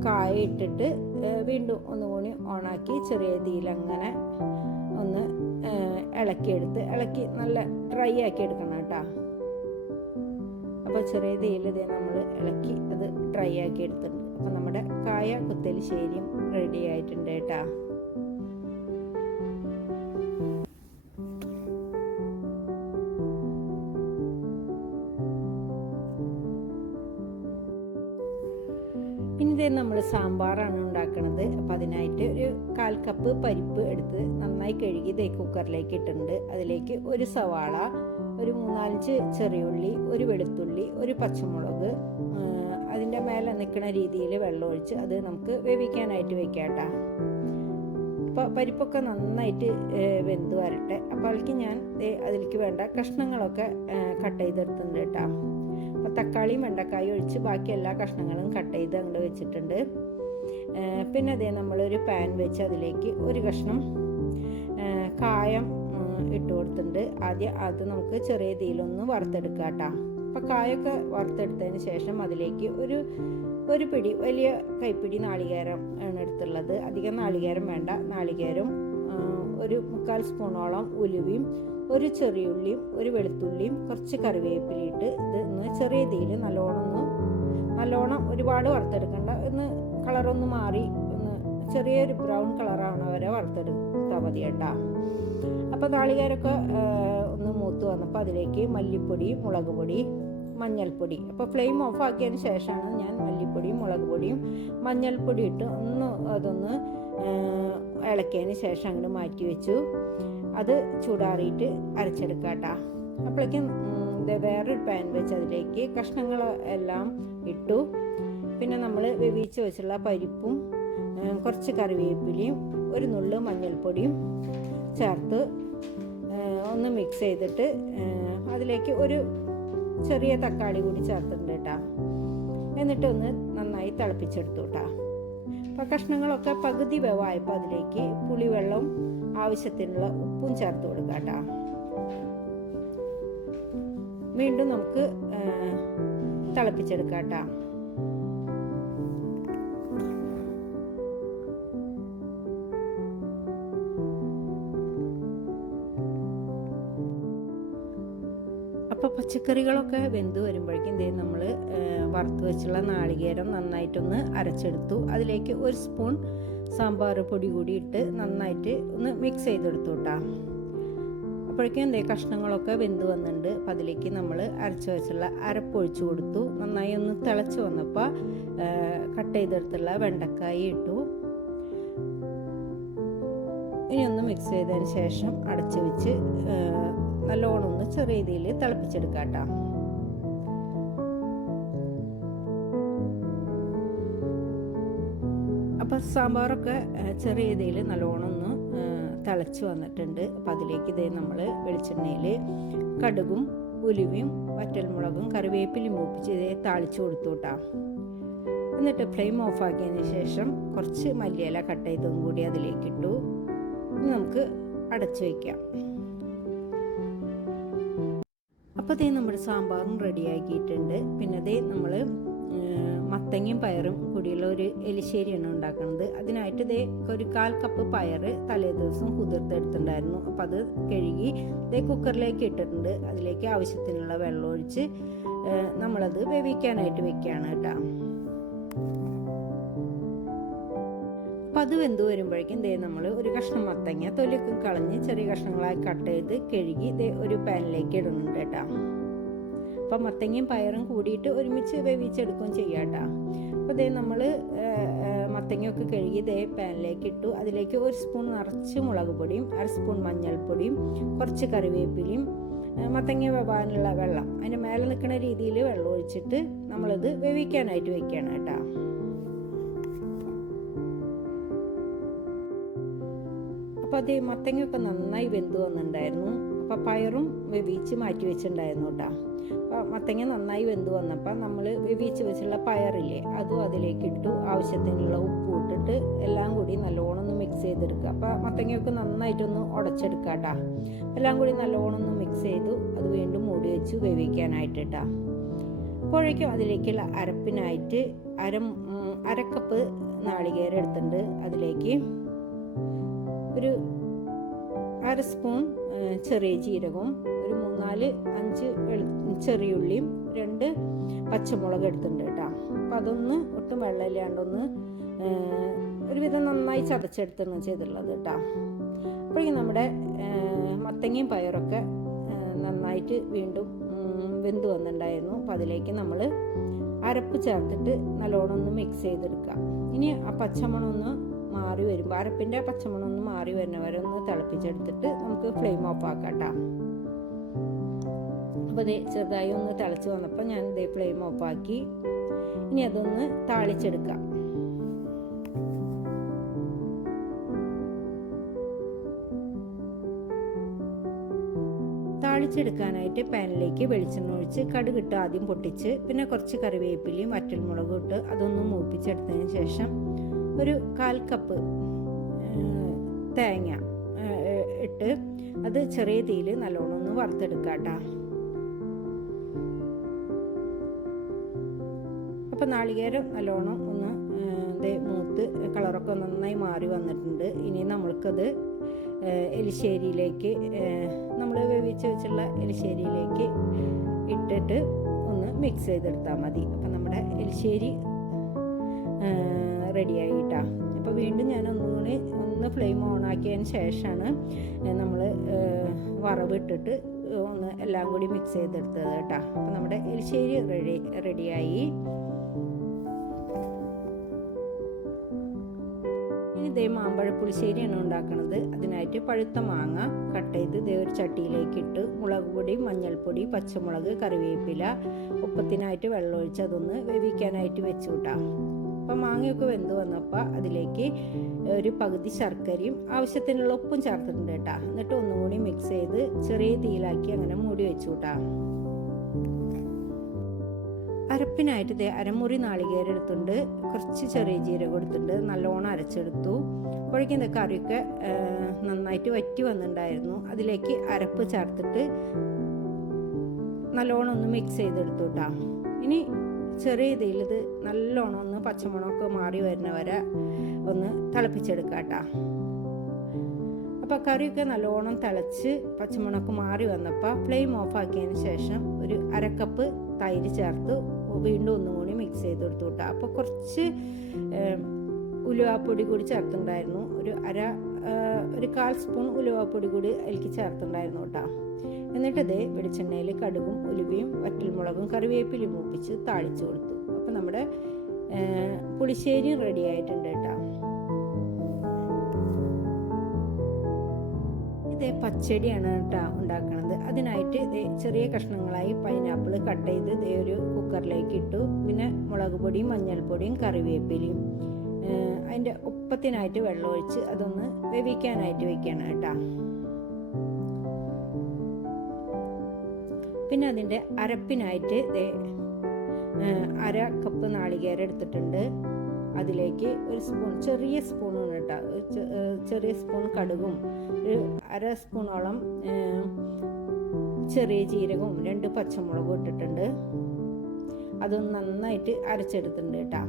കായ ഇട്ടിട്ട് വീണ്ടും ഒന്നുകൂടി ഓണാക്കി ചെറിയ തീയിൽ അങ്ങനെ ഒന്ന് ഇളക്കി നല്ല ഡ്രൈ ആക്കി എടുക്കണം കേട്ടോ. അപ്പോൾ ചെറിയ തീയിൽ ഇതേ നമ്മൾ ഇളക്കി അത് ഡ്രൈ ആക്കി എടുത്തിട്ടുണ്ട്. അപ്പോൾ നമ്മുടെ കായ കുത്തലിശ്ശേരിയും റെഡി ആയിട്ടുണ്ട് കേട്ടോ. ഇനി ഇത് നമ്മൾ സാമ്പാറാണ് ഉണ്ടാക്കുന്നത്. അപ്പോൾ അതിനായിട്ട് ഒരു 1/4 കപ്പ് പരിപ്പ് എടുത്ത് നന്നായി കഴുകി കുക്കറിലേക്ക് ഇട്ടിട്ടുണ്ട്. അതിലേക്ക് ഒരു സവാള, ഒരു 3-4 ചെറിയുള്ളി, ഒരു വെളുത്തുള്ളി, ഒരു പച്ചമുളക്, അതിൻ്റെ മേലെ നിൽക്കുന്ന രീതിയിൽ വെള്ളമൊഴിച്ച് അത് നമുക്ക് വേവിക്കാനായിട്ട് വെക്കാം കേട്ടോ. അപ്പോൾ പരിപ്പൊക്കെ നന്നായിട്ട് വെന്ത് വരട്ടെ. അപ്പോൾ അതിലേക്ക് ഞാൻ അതിലേക്ക് വേണ്ട കഷ്ണങ്ങളൊക്കെ കട്ട് ചെയ്തെടുത്തിട്ടുണ്ട് കേട്ടോ. അപ്പോൾ തക്കാളിയും വെണ്ടക്കായും ഒഴിച്ച് ബാക്കി എല്ലാ കഷ്ണങ്ങളും കട്ട് ചെയ്ത് അങ്ങോട്ട് വെച്ചിട്ടുണ്ട്. പിന്നെ നമ്മളൊരു പാൻ വെച്ച് അതിലേക്ക് ഒരു കഷ്ണം കായം ഇട്ട് കൊടുത്തിട്ടുണ്ട്. ആദ്യം അത് നമുക്ക് ചെറിയ തീയിലൊന്ന് വറുത്തെടുക്കാം കേട്ടോ. അപ്പോൾ കായൊക്കെ വറുത്തെടുത്തതിന് ശേഷം അതിലേക്ക് ഒരു പിടി വലിയ കൈപ്പിടി നാളികേരം ആണ് എടുത്തുള്ളത്. അധികം നാളികേരം വേണ്ട. നാളികേരം, ഒരു 1/4 സ്പൂണോളം ഉലുവയും, ഒരു ചെറിയുള്ളിയും, ഒരു വെളുത്തുള്ളിയും, കുറച്ച് കറിവേപ്പിലയിട്ട് ഇത് ഒന്ന് ചെറിയ തീയിൽ നല്ലോണം ഒരുപാട് വറുത്തെടുക്കണ്ട. ഒന്ന് കളറൊന്ന് മാറി ഒന്ന് ചെറിയൊരു ബ്രൗൺ കളറാവണ വരെ വറുത്തെടുത്താൽ മതി കേട്ടോ. അപ്പോൾ നാളികേരമൊക്കെ ഒന്ന് മൂത്ത് വന്നപ്പോൾ അതിലേക്ക് മല്ലിപ്പൊടി, മുളക് പൊടി, മഞ്ഞൾപ്പൊടി, അപ്പോൾ ഫ്ലെയിം ഓഫ് ആക്കിയതിന് ശേഷമാണ് ഞാൻ മല്ലിപ്പൊടിയും മുളക് പൊടിയും മഞ്ഞൾപ്പൊടി ഇട്ട് അതൊന്ന് ഇളക്കിയതിന് ശേഷം അങ്ങോട്ട് മാറ്റി വെച്ചു. അത് ചൂടാറിയിട്ട് അരച്ചെടുക്കാം കേട്ടോ. അപ്പോഴേക്കും വേറൊരു പാൻ വെച്ച് അതിലേക്ക് കഷ്ണങ്ങൾ എല്ലാം ഇട്ടു. പിന്നെ നമ്മൾ വേവിച്ച് വെച്ചുള്ള പരിപ്പും കുറച്ച് കറിവേപ്പിലയും ഒരു നുള്ളു മഞ്ഞൾപ്പൊടിയും ചേർത്ത് ഒന്ന് മിക്സ് ചെയ്തിട്ട് അതിലേക്ക് ഒരു ചെറിയ തക്കാളി കൂടി ചേർത്തിട്ടുണ്ട് കേട്ടോ. എന്നിട്ടൊന്ന് നന്നായി തിളപ്പിച്ചെടുത്തു കേട്ടോ. അപ്പോൾ കഷ്ണങ്ങളൊക്കെ പകുതി വേവായപ്പോൾ അതിലേക്ക് പുളിവെള്ളം ആവശ്യത്തിനുള്ള ഉപ്പും ചേർത്ത് കൊടുക്കാം കേട്ടോ. വീണ്ടും നമുക്ക് തിളപ്പിച്ചെടുക്കാം കേട്ടോ. അപ്പോൾ പച്ചക്കറികളൊക്കെ വെന്ത് വരുമ്പോഴേക്കും നമ്മൾ വറുത്ത് വെച്ചുള്ള നാളികേരം നന്നായിട്ടൊന്ന് അരച്ചെടുത്തു. അതിലേക്ക് ഒരു സ്പൂൺ സാമ്പാർ പൊടി കൂടി ഇട്ട് നന്നായിട്ട് ഒന്ന് മിക്സ് ചെയ്തെടുത്തു കേട്ടോ. അപ്പോഴേക്കും കഷ്ണങ്ങളൊക്കെ വെന്ത് വന്നിട്ടുണ്ട്. അപ്പോൾ അതിലേക്ക് നമ്മൾ അരച്ച് വെച്ചുള്ള അരപ്പൊഴിച്ച് കൊടുത്തു. നന്നായി ഒന്ന് തിളച്ച് വന്നപ്പോൾ കട്ട് ചെയ്തെടുത്തുള്ള വെണ്ടക്കായി ഇട്ടു. ഇനി ഒന്ന് മിക്സ് ചെയ്തതിന് ശേഷം അടച്ച് വെച്ച് നല്ലോണം ഒന്ന് ചെറിയ രീതിയിൽ തിളപ്പിച്ചെടുക്കാം കേട്ടോ. അപ്പം സാമ്പാറൊക്കെ ചെറിയ രീതിയിൽ നല്ലോണം ഒന്ന് തിളച്ച് വന്നിട്ടുണ്ട്. അപ്പം അതിലേക്ക് നമ്മൾ വെളിച്ചെണ്ണയിൽ കടുകും ഉലുവയും വറ്റൽമുളകും കറിവേപ്പിലയും മൂപ്പിച്ച് താളിച്ച് കൊടുത്തു കേട്ടോ. എന്നിട്ട് ഫ്ലെയിം ഓഫ് ആക്കിയതിന് ശേഷം കുറച്ച് മല്ലിയില കട്ട് ചെയ്തതും കൂടി അതിലേക്ക് ഇട്ടു. നമുക്ക് അടച്ചു വയ്ക്കാം. അപ്പോൾ നമ്മുടെ സാമ്പാറും റെഡിയാക്കിയിട്ടുണ്ട്. പിന്നെ നമ്മൾ മത്തങ്ങയും പയറും കൂടിയുള്ള ഒരു എലിശ്ശേരിയാണ് ഉണ്ടാക്കുന്നത്. അതിനായിട്ട് ഒരു 1/4 കപ്പ് പയർ തലേ ദിവസം കുതിർത്തെടുത്തിട്ടുണ്ടായിരുന്നു. അപ്പോൾ അത് കഴുകി കുക്കറിലേക്ക് ഇട്ടിട്ടുണ്ട്. അതിലേക്ക് ആവശ്യത്തിനുള്ള വെള്ളം ഒഴിച്ച് നമ്മളത് വേവിക്കാനായിട്ട് വെക്കുകയാണ് കേട്ടോ. അപ്പോൾ അത് വെന്ത് വരുമ്പോഴേക്കും നമ്മൾ ഒരു കഷ്ണം മത്തങ്ങ തൊലിയൊക്കെ കളഞ്ഞ് ചെറിയ കഷ്ണങ്ങളായി കട്ട് ചെയ്ത് കഴുകി ഒരു പാനിലേക്ക് ഇടുന്നുണ്ട് കേട്ടോ. അപ്പം മത്തങ്ങയും പയറും കൂടിയിട്ട് ഒരുമിച്ച് വേവിച്ചെടുക്കുകയും ചെയ്യാം കേട്ടോ. അപ്പോൾ നമ്മൾ മത്തങ്ങയൊക്കെ കഴുകി പാനിലേക്ക് ഇട്ടു. അതിലേക്ക് ഒരു സ്പൂൺ നിറച്ച് മുളക് പൊടിയും 1/2 സ്പൂൺ മഞ്ഞൾപ്പൊടിയും കുറച്ച് കറിവേപ്പിലയും മത്തങ്ങ വെവാനുള്ള വെള്ളം അതിൻ്റെ മേലെ നിൽക്കുന്ന രീതിയിൽ വെള്ളം ഒഴിച്ചിട്ട് നമ്മളത് വേവിക്കാനായിട്ട് വെക്കുകയാണ് കേട്ടോ. അപ്പോൾ മത്തങ്ങയൊക്കെ നന്നായി വെന്ത് വന്നിട്ടുണ്ടായിരുന്നു. അപ്പോൾ പയറും വേവിച്ച് മാറ്റി വെച്ചിട്ടുണ്ടായിരുന്നു കേട്ടോ. അപ്പോൾ മത്തങ്ങ നന്നായി വെന്ത് വന്നപ്പോൾ നമ്മൾ വേവിച്ച് വെച്ചുള്ള പയറില്ലേ അതും അതിലേക്ക് ഇട്ടു. ആവശ്യത്തിനുള്ള ഉപ്പ് ഇട്ടിട്ട് എല്ലാം കൂടി നല്ലോണം ഒന്ന് മിക്സ് ചെയ്തെടുക്കുക. അപ്പോൾ മത്തങ്ങയൊക്കെ നന്നായിട്ടൊന്ന് ഉടച്ചെടുക്കുക കേട്ടോ. എല്ലാം കൂടി നല്ലോണം ഒന്ന് മിക്സ് ചെയ്തു. അത് വീണ്ടും മൂടി വെച്ച് വേവിക്കാനായിട്ട് കേട്ടോ. അപ്പോഴേക്കും അതിലേക്കുള്ള അരപ്പിനായിട്ട് അര കപ്പ് നാളികേരം എടുത്തിട്ടുണ്ട്. അതിലേക്ക് ഒരു 1/2 സ്പൂൺ ചെറിയ ജീരകവും ഒരു 3-5 ചെറിയുള്ളിയും 2 പച്ചമുളക് എടുത്തിട്ടുണ്ട് കേട്ടോ. അപ്പം അതൊന്ന് ഒട്ടും വെള്ളമില്ലാണ്ടൊന്ന് ഒരുവിധം നന്നായി ചതച്ചെടുത്താണ് ചെയ്തിട്ടുള്ളത് കേട്ടോ. അപ്പോഴേക്കും നമ്മുടെ മത്തങ്ങയും പയറൊക്കെ നന്നായിട്ട് വീണ്ടും വെന്ത് വന്നിട്ടുണ്ടായിരുന്നു. അപ്പോൾ അതിലേക്ക് നമ്മൾ അരപ്പ് ചേർത്തിട്ട് നല്ലോണം ഒന്ന് മിക്സ് ചെയ്തെടുക്കാം. ഇനി ആ പച്ചമണം ഒന്ന് മാറി വരുമ്പോൾ, അരപ്പിൻ്റെ പച്ചമണം ഒന്ന് മാറി വരുന്നവരെ ഒന്ന് തിളപ്പിച്ചെടുത്തിട്ട് നമുക്ക് ഫ്ലെയിം ഓഫ് ആക്കാം കേട്ടോ. അപ്പോൾ ഇത് ചെറുതായി ഒന്ന് തിളച്ച് വന്നപ്പോൾ ഞാൻ ഇതേ ഫ്ലെയിം ഓഫ് ആക്കി. ഇനി അതൊന്ന് താളിച്ചെടുക്കാം. താളിച്ചെടുക്കാനായിട്ട് പാനിലേക്ക് വെളിച്ചെണ്ണ ഒഴിച്ച് കടുകിട്ട് ആദ്യം പൊട്ടിച്ച്, പിന്നെ കുറച്ച് കറിവേപ്പിലയും വറ്റൽമുളകും ഇട്ട് അതൊന്ന് മൂപ്പിച്ചെടുത്തതിന് ശേഷം ഒരു 1/4 കപ്പ് തേങ്ങ ഇട്ട് അത് ചെറിയ തീയിൽ നല്ലോണം ഒന്ന് വറുത്തെടുക്കാം കേട്ടോ. അപ്പോൾ നാളികേരം നല്ലോണം ഒന്ന് മൂത്ത് കളറൊക്കെ നന്നായി മാറി വന്നിട്ടുണ്ട്. ഇനി നമ്മൾക്കത് എലിശ്ശേരിയിലേക്ക്, നമ്മൾ വേവിച്ച് വെച്ചുള്ള എലിശ്ശേരിയിലേക്ക് ഇട്ടിട്ട് ഒന്ന് മിക്സ് ചെയ്തെടുത്താൽ മതി. അപ്പം നമ്മുടെ എലിശ്ശേരി റെഡിയായിട്ടാ. അപ്പോൾ വീണ്ടും ഞാൻ ഒന്നുകൂടി ഒന്ന് ഫ്ലെയിം ഓൺ ആക്കിയതിന് ശേഷമാണ് നമ്മൾ വറവിട്ടിട്ട് ഒന്ന് എല്ലാം കൂടി മിക്സ് ചെയ്തെടുത്തത് കേട്ടോ. അപ്പോൾ നമ്മുടെ എലിശ്ശേരി റെഡിയായി. ഇതേ മാമ്പഴ പുളിശ്ശേരിയാണ് ഉണ്ടാക്കുന്നത്. അതിനായിട്ട് പഴുത്ത മാങ്ങ കട്ട് ചെയ്ത് ഇതേ ഒരു ചട്ടിയിലേക്ക് ഇട്ട് മുളക് പൊടി, മഞ്ഞൾപ്പൊടി, പച്ചമുളക്, കറിവേപ്പില, ഉപ്പത്തിനായിട്ട് വെള്ളം ഒഴിച്ച് അതൊന്ന് വേവിക്കാനായിട്ട് വെച്ചു കൂട്ടാം. അപ്പം മാങ്ങയൊക്കെ വെന്ത് വന്നപ്പോൾ അതിലേക്ക് ഒരു പകുതി ശർക്കരയും ആവശ്യത്തിനുള്ള ഉപ്പും ചേർത്തിട്ടുണ്ട് കേട്ടോ. എന്നിട്ട് ഒന്നുകൂടി മിക്സ് ചെയ്ത് ചെറിയ തീയിലാക്കി അങ്ങനെ മൂടി വെച്ചു കൂട്ടാം. അരപ്പിനായിട്ട് ഇതേ അരമുറി നാളികേരം എടുത്തിട്ടുണ്ട്, കുറച്ച് ചെറിയ ജീരകം എടുത്തിട്ടുണ്ട്, നല്ലോണം അരച്ചെടുത്തു. അപ്പോഴേക്കും കറിയൊക്കെ നന്നായിട്ട് വറ്റി വന്നിട്ടുണ്ടായിരുന്നു. അതിലേക്ക് അരപ്പ് ചേർത്തിട്ട് നല്ലോണം ഒന്ന് മിക്സ് ചെയ്തെടുത്തു കേട്ടോ. ഇനി ചെറിയ ഇതിൽ ഇത് നല്ലോണം ഒന്ന് പച്ചമുളകൊക്കെ മാറി വരുന്നവരെ ഒന്ന് തിളപ്പിച്ചെടുക്കാം കേട്ടോ. അപ്പോൾ കറിയൊക്കെ നല്ലോണം തിളച്ച് പച്ചമുളകൊക്കെ മാറി വന്നപ്പോൾ ഫ്ലെയിം ഓഫ് ആക്കിയതിന് ശേഷം ഒരു 1/2 കപ്പ് തൈര് ചേർത്ത് വീണ്ടും ഒന്നും കൂടി മിക്സ് ചെയ്ത് കൊടുത്തു കേട്ടോ. അപ്പോൾ കുറച്ച് ഉലുവാപ്പൊടി കൂടി ചേർത്തിട്ടുണ്ടായിരുന്നു. ഒരു 1/4 സ്പൂൺ ഉലുവാപ്പൊടി കൂടി അതിലേക്ക് ചേർത്തിട്ടുണ്ടായിരുന്നു കേട്ടോ. എന്നിട്ട് ഇതേ വെളിച്ചെണ്ണയിൽ കടുകും ഉലുവയും വറ്റൽമുളകും കറിവേപ്പിലയും മൂപ്പിച്ച് താളിച്ചു കൊടുത്തു. അപ്പോൾ നമ്മുടെ പുളിശ്ശേരി റെഡി ആയിട്ടുണ്ട് കേട്ടോ. ഇതേ പച്ചടിയാണ് കേട്ടോ ഉണ്ടാക്കുന്നത്. അതിനായിട്ട് ഇതേ ചെറിയ കഷ്ണങ്ങളായി പൈനാപ്പിൾ കട്ട് ചെയ്ത് ഇതേ ഒരു കുക്കറിലേക്ക് ഇട്ടു. പിന്നെ മുളക് പൊടിയും മഞ്ഞൾപ്പൊടിയും കറിവേപ്പിലയും അതിൻ്റെ ഒപ്പത്തിനായിട്ട് വെള്ളം ഒഴിച്ച് അതൊന്ന് വേവിക്കാനായിട്ട് വെക്കണം കേട്ടോ. പിന്നെ അതിൻ്റെ അരപ്പിനായിട്ട് 1/2 കപ്പ് നാളികേരം എടുത്തിട്ടുണ്ട്. അതിലേക്ക് ഒരു സ്പൂൺ, ചെറിയ സ്പൂണാണ് കേട്ടോ, ചെറിയ സ്പൂൺ കടുകും, ഒരു 1/2 സ്പൂണോളം ചെറിയ ജീരകവും 2 പച്ചമുളകും ഇട്ടിട്ടുണ്ട്. അതൊന്ന് നന്നായിട്ട് അരച്ചെടുത്തിട്ടുണ്ട് കേട്ടോ.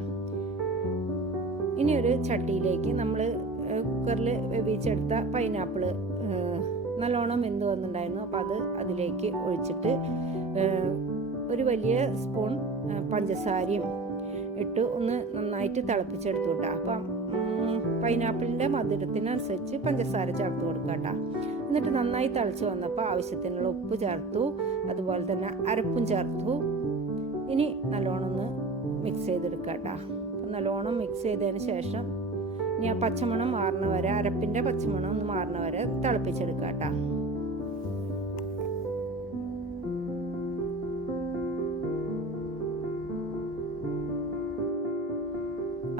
ഇനി ഒരു ചട്ടിയിലേക്ക് നമ്മൾ കുക്കറിൽ വേവിച്ചെടുത്ത പൈനാപ്പിൾ നല്ലോണം വെന്ത് വന്നിട്ടുണ്ടായിരുന്നു. അപ്പോൾ അത് അതിലേക്ക് ഒഴിച്ചിട്ട് ഒരു വലിയ സ്പൂൺ പഞ്ചസാരയും ഇട്ട് ഒന്ന് നന്നായിട്ട് തിളപ്പിച്ചെടുത്തു കേട്ടോ. അപ്പം പൈനാപ്പിളിൻ്റെ മധുരത്തിനനുസരിച്ച് പഞ്ചസാര ചേർത്ത് കൊടുക്കുക കേട്ടോ. എന്നിട്ട് നന്നായി തിളച്ച് വന്നപ്പോൾ ആവശ്യത്തിനുള്ള ഉപ്പ് ചേർത്തു, അതുപോലെ തന്നെ അരപ്പും ചേർത്തു. ഇനി നല്ലോണം ഒന്ന് മിക്സ് ചെയ്തെടുക്കുക കേട്ടോ. നല്ലോണം മിക്സ് ചെയ്തതിന് ശേഷം ഇനി ആ പച്ചമണം മാറണ വരെ, അരപ്പിൻ്റെ പച്ചമണം ഒന്ന് മാറണ വരെ തിളപ്പിച്ചെടുക്കുക കേട്ടോ.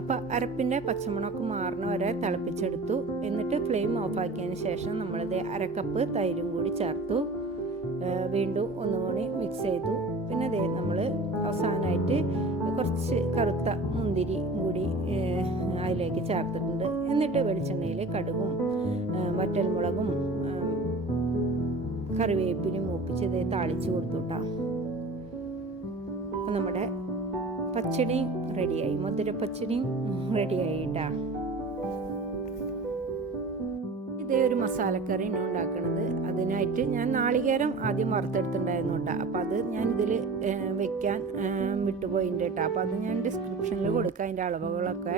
അപ്പോൾ അരപ്പിൻ്റെ പച്ചമണമൊക്കെ മാറണ വരെ തിളപ്പിച്ചെടുത്തു. എന്നിട്ട് ഫ്ലെയിം ഓഫ് ആക്കിയതിന് ശേഷം നമ്മളിത് 1/2 കപ്പ് തൈരും കൂടി ചേർത്തു. വീണ്ടും ഒന്നുകൂടി മിക്സ് ചെയ്തു. പിന്നെ ദേ നമ്മൾ അവസാനമായിട്ട് കുറച്ച് കറുത്ത മുന്തിരി കൂടി അതിലേക്ക് ചേർത്തിട്ടുണ്ട്. എന്നിട്ട് വെളിച്ചെണ്ണയിൽ കടുകും വറ്റൽമുളകും കറിവേപ്പിലും മൂപ്പിച്ച് ഇത് താളിച്ച് കൊടുത്തു കേട്ടോ. അപ്പം നമ്മുടെ പച്ചടിയും റെഡിയായി, മധുരപ്പച്ചടിയും റെഡിയായി കേട്ടോ. ഇതേ ഒരു മസാലക്കറിയാണ് ഉണ്ടാക്കുന്നത്. അതിനായിട്ട് ഞാൻ നാളികേരം ആദ്യം വറുത്തെടുത്തിട്ടുണ്ടായിരുന്നു കേട്ടോ. അപ്പോൾ അത് ഞാൻ ഇതിൽ വെക്കാൻ വിട്ടുപോയിട്ടുണ്ട് കേട്ടോ. അപ്പോൾ അത് ഞാൻ ഡിസ്ക്രിപ്ഷനിൽ കൊടുക്കാം അതിൻ്റെ അളവുകളൊക്കെ.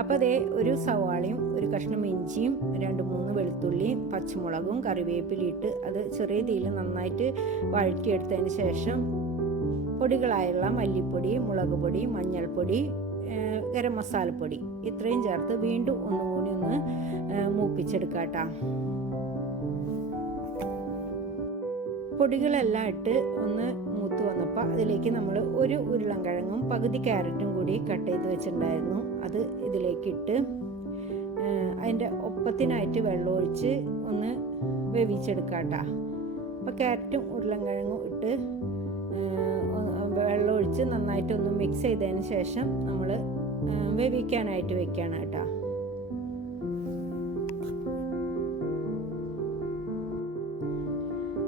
അപ്പോൾ അതേ ഒരു സവാളയും ഒരു കഷ്ണം ഇഞ്ചിയും 2-3 വെളുത്തുള്ളിയും പച്ചമുളകും കറിവേപ്പിലിട്ട് അത് ചെറിയ തീയിൽ നന്നായിട്ട് വഴറ്റിയെടുത്തതിന് ശേഷം പൊടികളായുള്ള മല്ലിപ്പൊടി, മുളക് പൊടി, മഞ്ഞൾപ്പൊടി, ഗരം മസാലപ്പൊടി ഇത്രയും ചേർത്ത് വീണ്ടും ഒന്നുകൂടി ഒന്ന് മൂപ്പിച്ചെടുക്കാം കേട്ടോ. പൊടികളെല്ലാം ഇട്ട് ഒന്ന് മൂത്ത് വന്നപ്പോൾ അതിലേക്ക് നമ്മൾ ഒരു ഉരുളൻകിഴങ്ങും പകുതി ക്യാരറ്റും കൂടി കട്ട് ചെയ്ത് വെച്ചിട്ടുണ്ടായിരുന്നു. അത് ഇതിലേക്ക് ഇട്ട് അതിൻ്റെ ഒപ്പത്തിനായിട്ട് വെള്ളമൊഴിച്ച് ഒന്ന് വേവിച്ചെടുക്കാം കേട്ടോ. അപ്പോൾ ക്യാരറ്റും ഉരുളൻകിഴങ്ങും ഇട്ട് വെള്ളമൊഴിച്ച് നന്നായിട്ടൊന്ന് മിക്സ് ചെയ്തതിന് ശേഷം നമ്മൾ വേവിക്കാനായിട്ട് വെക്കുകയാണ് കേട്ടോ.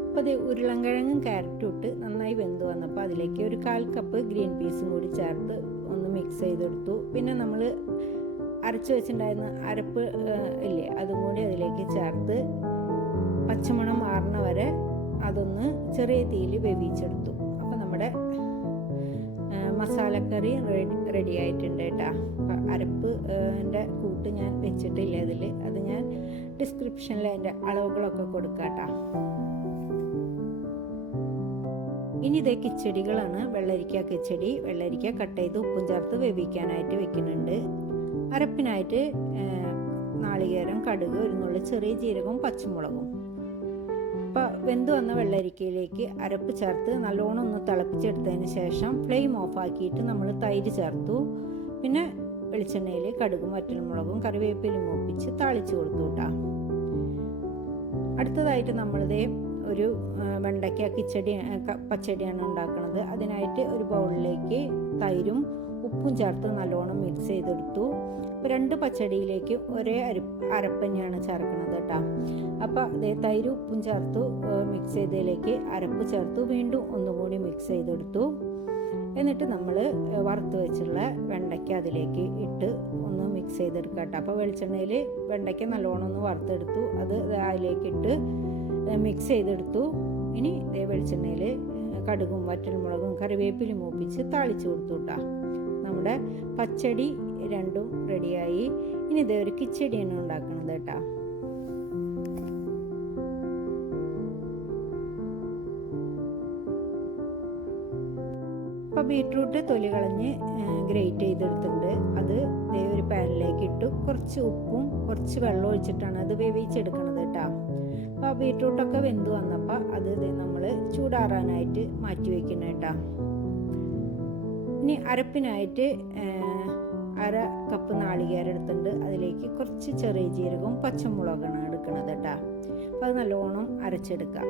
അപ്പോൾ അത് ഉരുളൻകിഴങ്ങും ക്യാരറ്റും ഇട്ട് നന്നായി വെന്ത് വന്നപ്പോൾ അതിലേക്ക് ഒരു 1/4 കപ്പ് ഗ്രീൻ പീസും കൂടി ചേർത്ത് ഒന്ന് മിക്സ് ചെയ്തെടുത്തു. പിന്നെ നമ്മൾ അരച്ച് വെച്ചിട്ടുണ്ടായിരുന്ന അരപ്പ് ഇല്ലേ, അതും കൂടി അതിലേക്ക് ചേർത്ത് പച്ചമണം മാറുന്ന വരെ അതൊന്ന് ചെറിയ തീയിൽ വേവിച്ചെടുത്തു. അപ്പോൾ നമ്മുടെ മസാലക്കറി റെഡി ആയിട്ടുണ്ട് കേട്ടോ. അരപ്പിൻ്റെ കൂട്ട് ഞാൻ വെച്ചിട്ടില്ല അതിൽ, അത് ഞാൻ ഡിസ്ക്രിപ്ഷനിൽ അതിൻ്റെ അളവുകളൊക്കെ കൊടുക്കാം കേട്ടോ. ഇനി ഇതേ കിച്ചടികളാണ്. വെള്ളരിക്ക കിച്ചടി. വെള്ളരിക്ക കട്ട് ചെയ്ത് ഉപ്പും ചേർത്ത് വേവിക്കാനായിട്ട് വെക്കുന്നുണ്ട്. അരപ്പിനായിട്ട് നാളികേരം, കടുക്, ഒരു നുള്ളി ചെറിയ ജീരകവും പച്ചമുളകും. അപ്പോൾ വെന്ത് വന്ന വെള്ളരിക്കയിലേക്ക് അരപ്പ് ചേർത്ത് നല്ലോണം ഒന്ന് തിളപ്പിച്ചെടുത്തതിന് ശേഷം ഫ്ലെയിം ഓഫാക്കിയിട്ട് നമ്മൾ തൈര് ചേർത്തു. പിന്നെ വെളിച്ചെണ്ണയിൽ കടുകും വറ്റൽമുളകും കറിവേപ്പിലും മൂപ്പിച്ച് താളിച്ച് കൊടുത്തു കേട്ടോ. അടുത്തതായിട്ട് നമ്മളിതേ ഒരു വെണ്ടയ്ക്ക കിച്ചടി പച്ചടിയാണ് ഉണ്ടാക്കുന്നത്. അതിനായിട്ട് ഒരു ബൗളിലേക്ക് തൈരും ഉപ്പും ചേർത്ത് നല്ലോണം മിക്സ് ചെയ്തെടുത്തു. അപ്പോൾ 2 പച്ചടിയിലേക്ക് ഒരേ അരപ്പ് തന്നെയാണ് ചേർക്കുന്നത് കേട്ടോ. അപ്പോൾ അതേ തൈരും ഉപ്പും ചേർത്തു മിക്സ് ചെയ്തതിലേക്ക് അരപ്പ് ചേർത്തു വീണ്ടും ഒന്നുകൂടി മിക്സ് ചെയ്തെടുത്തു. എന്നിട്ട് നമ്മൾ വറുത്ത് വെച്ചുള്ള വെണ്ടയ്ക്ക അതിലേക്ക് ഇട്ട് ഒന്ന് മിക്സ് ചെയ്തെടുക്കുക കേട്ടോ. അപ്പോൾ വെളിച്ചെണ്ണയിൽ വെണ്ടയ്ക്ക നല്ലോണം ഒന്ന് വറുത്തെടുത്തു. അത് അതിലേക്ക് ഇട്ട് മിക്സ് ചെയ്തെടുത്തു. ഇനി ഇതേ വെളിച്ചെണ്ണയിൽ കടുകും വറ്റൽമുളകും കറിവേപ്പിലും മൂപ്പിച്ച് താളിച്ച് കൊടുത്തു കേട്ടോ. നമ്മുടെ പച്ചടി രണ്ടും റെഡിയായി. ഇനി ഇതേ ഒരു കിച്ചടിയാണ് ഉണ്ടാക്കുന്നത് കേട്ടോ. അപ്പോൾ ബീട്രൂട്ട് തൊലി കളഞ്ഞ് ഗ്രേറ്റ് ചെയ്തെടുത്തിട്ടുണ്ട്. അത് ഇതേ ഒരു പാനിലേക്ക് ഇട്ടു. കുറച്ച് ഉപ്പും കുറച്ച് വെള്ളം ഒഴിച്ചിട്ടാണ് അത് വേവിച്ചെടുക്കുന്നത് കേട്ടോ. അപ്പോൾ ബീട്രൂട്ടൊക്കെ വെന്ത് വന്നപ്പോൾ അത് നമ്മൾ ചൂടാറാനായിട്ട് മാറ്റി വയ്ക്കണം കേട്ടോ. ഇനി അരപ്പിനായിട്ട് 1/2 കപ്പ് നാളികേരം എടുത്തിട്ടുണ്ട്. അതിലേക്ക് കുറച്ച് ചെറിയ ജീരകവും പച്ചമുളകാണ് എടുക്കുന്നത് കേട്ടോ. അപ്പോൾ അത് നല്ലോണം അരച്ചെടുക്കാം.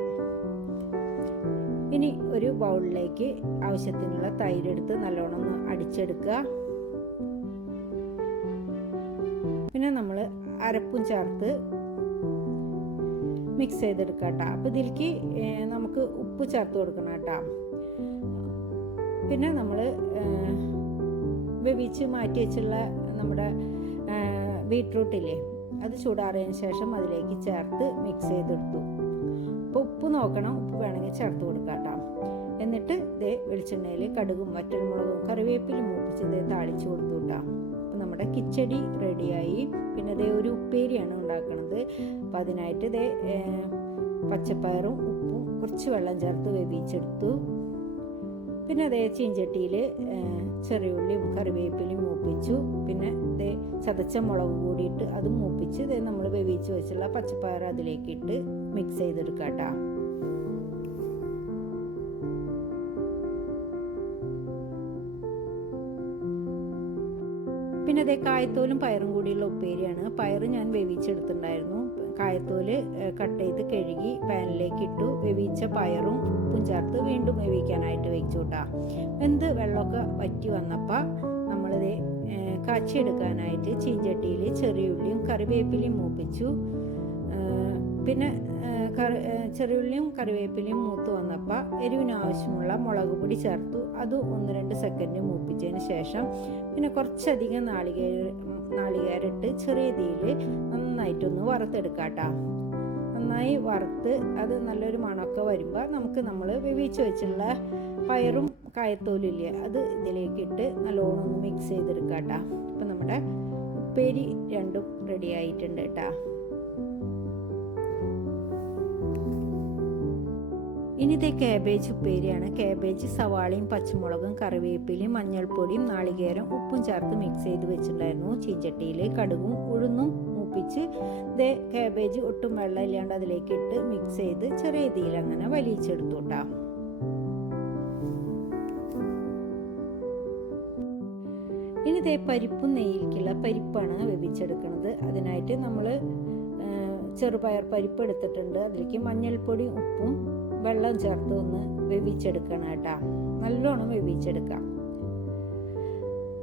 ഇനി ഒരു ബൗളിലേക്ക് ആവശ്യത്തിനുള്ള തൈരെടുത്ത് നല്ലോണം ഒന്ന് അടിച്ചെടുക്കുക. പിന്നെ നമ്മൾ അരപ്പും ചേർത്ത് മിക്സ് ചെയ്തെടുക്കുക കേട്ടോ. അപ്പോൾ ഇതിലേക്ക് നമുക്ക് ഉപ്പ് ചേർത്ത് കൊടുക്കണം കേട്ടോ. പിന്നെ നമ്മൾ വേവിച്ച് മാറ്റി വെച്ചുള്ള നമ്മുടെ ബീട്രൂട്ടില്ലേ, അത് ചൂടാറിയതിന് ശേഷം അതിലേക്ക് ചേർത്ത് മിക്സ് ചെയ്തെടുത്തു. അപ്പോൾ ഉപ്പ് നോക്കണം, ഉപ്പ് വേണമെങ്കിൽ ചേർത്ത് കൊടുക്കാം കേട്ടോ. എന്നിട്ട് ഇതേ വെളിച്ചെണ്ണയിൽ കടുകും വറ്റൽമുളകും കറിവേപ്പിലും മൂപ്പിച്ച് ഇതേ താളിച്ച് കൊടുത്തു കേട്ടോ. അപ്പോൾ നമ്മുടെ കിച്ചടി റെഡിയായി. പിന്നെ ഇതേ ഒരു ഉപ്പേരിയാണ് ഉണ്ടാക്കുന്നത്. അപ്പോൾ അതിനായിട്ട് ഇതേ പച്ചപ്പയറും ഉപ്പും കുറച്ച് വെള്ളം ചേർത്ത് വേവിച്ചെടുത്തു. പിന്നെ അതേ ചീഞ്ചട്ടിയിൽ ചെറിയുള്ളിയും കറിവേപ്പിലും മൂപ്പിച്ചു. പിന്നെ ഇതേ ചതച്ച മുളക് കൂടിയിട്ട് അതും മൂപ്പിച്ച് ഇതേ നമ്മൾ വേവിച്ച് വെച്ചുള്ള പച്ചപ്പയർ അതിലേക്ക് ഇട്ട് മിക്സ് ചെയ്തെടുക്കാം കേട്ടോ. പിന്നെ അതേ കായത്തോലും പയറും കൂടിയുള്ള ഉപ്പേരിയാണ്. പയർ ഞാൻ വേവിച്ചെടുത്തിട്ടുണ്ടായിരുന്നു. കായത്തോല് കട്ട് ചെയ്ത് കഴുകി പാനിലേക്ക് ഇട്ടു. വേവിച്ച പയറും ഉപ്പും ചേർത്ത് വീണ്ടും വേവിക്കാനായിട്ട് വെച്ചു കേട്ടോ. വെന്ത് വെള്ളമൊക്കെ വറ്റി വന്നപ്പോൾ നമ്മളിത് കാച്ചിയെടുക്കാനായിട്ട് ചീഞ്ചട്ടിയിൽ ചെറിയുള്ളിയും കറിവേപ്പിലയും മൂപ്പിച്ചു. പിന്നെ ചെറിയുള്ളിയും കറിവേപ്പിലയും മൂത്ത് വന്നപ്പോൾ എരിവിന് ആവശ്യമുള്ള മുളക് പൊടി ചേർത്തു. അത് 1-2 സെക്കൻഡ് മൂപ്പിച്ചതിന് ശേഷം പിന്നെ കുറച്ചധികം നാളികേരിട്ട് ചെറിയ തീയിൽ നന്നായിട്ടൊന്ന് വറുത്തെടുക്കാം കേട്ടോ. നന്നായി വറുത്ത് അത് നല്ലൊരു മണമൊക്കെ വരുമ്പോൾ നമ്മൾ വേവിച്ച് വെച്ചുള്ള പയറും കായത്തോലില്ലേ, അത് ഇതിലേക്ക് ഇട്ട് നല്ലോണം ഒന്ന് മിക്സ് ചെയ്തെടുക്കാം കേട്ടോ. അപ്പം നമ്മുടെ ഉപ്പേരി രണ്ടും റെഡി ആയിട്ടുണ്ട് കേട്ടോ. ഇനി ഇതേ കാബേജ് ഉപ്പേരിയാണ്. കാബേജ് സവാളയും പച്ചമുളകും കറിവേപ്പിലയും മഞ്ഞൾപ്പൊടിയും നാളികേരം ഉപ്പും ചേർത്ത് മിക്സ് ചെയ്ത് വെച്ചിട്ടുണ്ടായിരുന്നു. ചീഞ്ചട്ടിയിൽ കടുകും ഉഴുന്നും മൂപ്പിച്ച് ഇതേ കാബേജ് ഒട്ടും വെള്ളം ഇല്ലാണ്ട് അതിലേക്ക് ഇട്ട് മിക്സ് ചെയ്ത് ചെറിയ തീയിൽ അങ്ങനെ വലിച്ചെടുത്തു കേട്ടോ. ഇനി ഇതേ പരിപ്പും നെയ്യിലേക്കുള്ള പരിപ്പാണ് വേവിച്ചെടുക്കുന്നത്. അതിനായിട്ട് നമ്മൾ ചെറുപയർ പരിപ്പ് എടുത്തിട്ടുണ്ട്. അതിലേക്ക് മഞ്ഞൾപ്പൊടി ഉപ്പും വെള്ളം ചേർത്ത് ഒന്ന് വേവിച്ചെടുക്കണം കേട്ടോ. നല്ലോണം വേവിച്ചെടുക്കാം.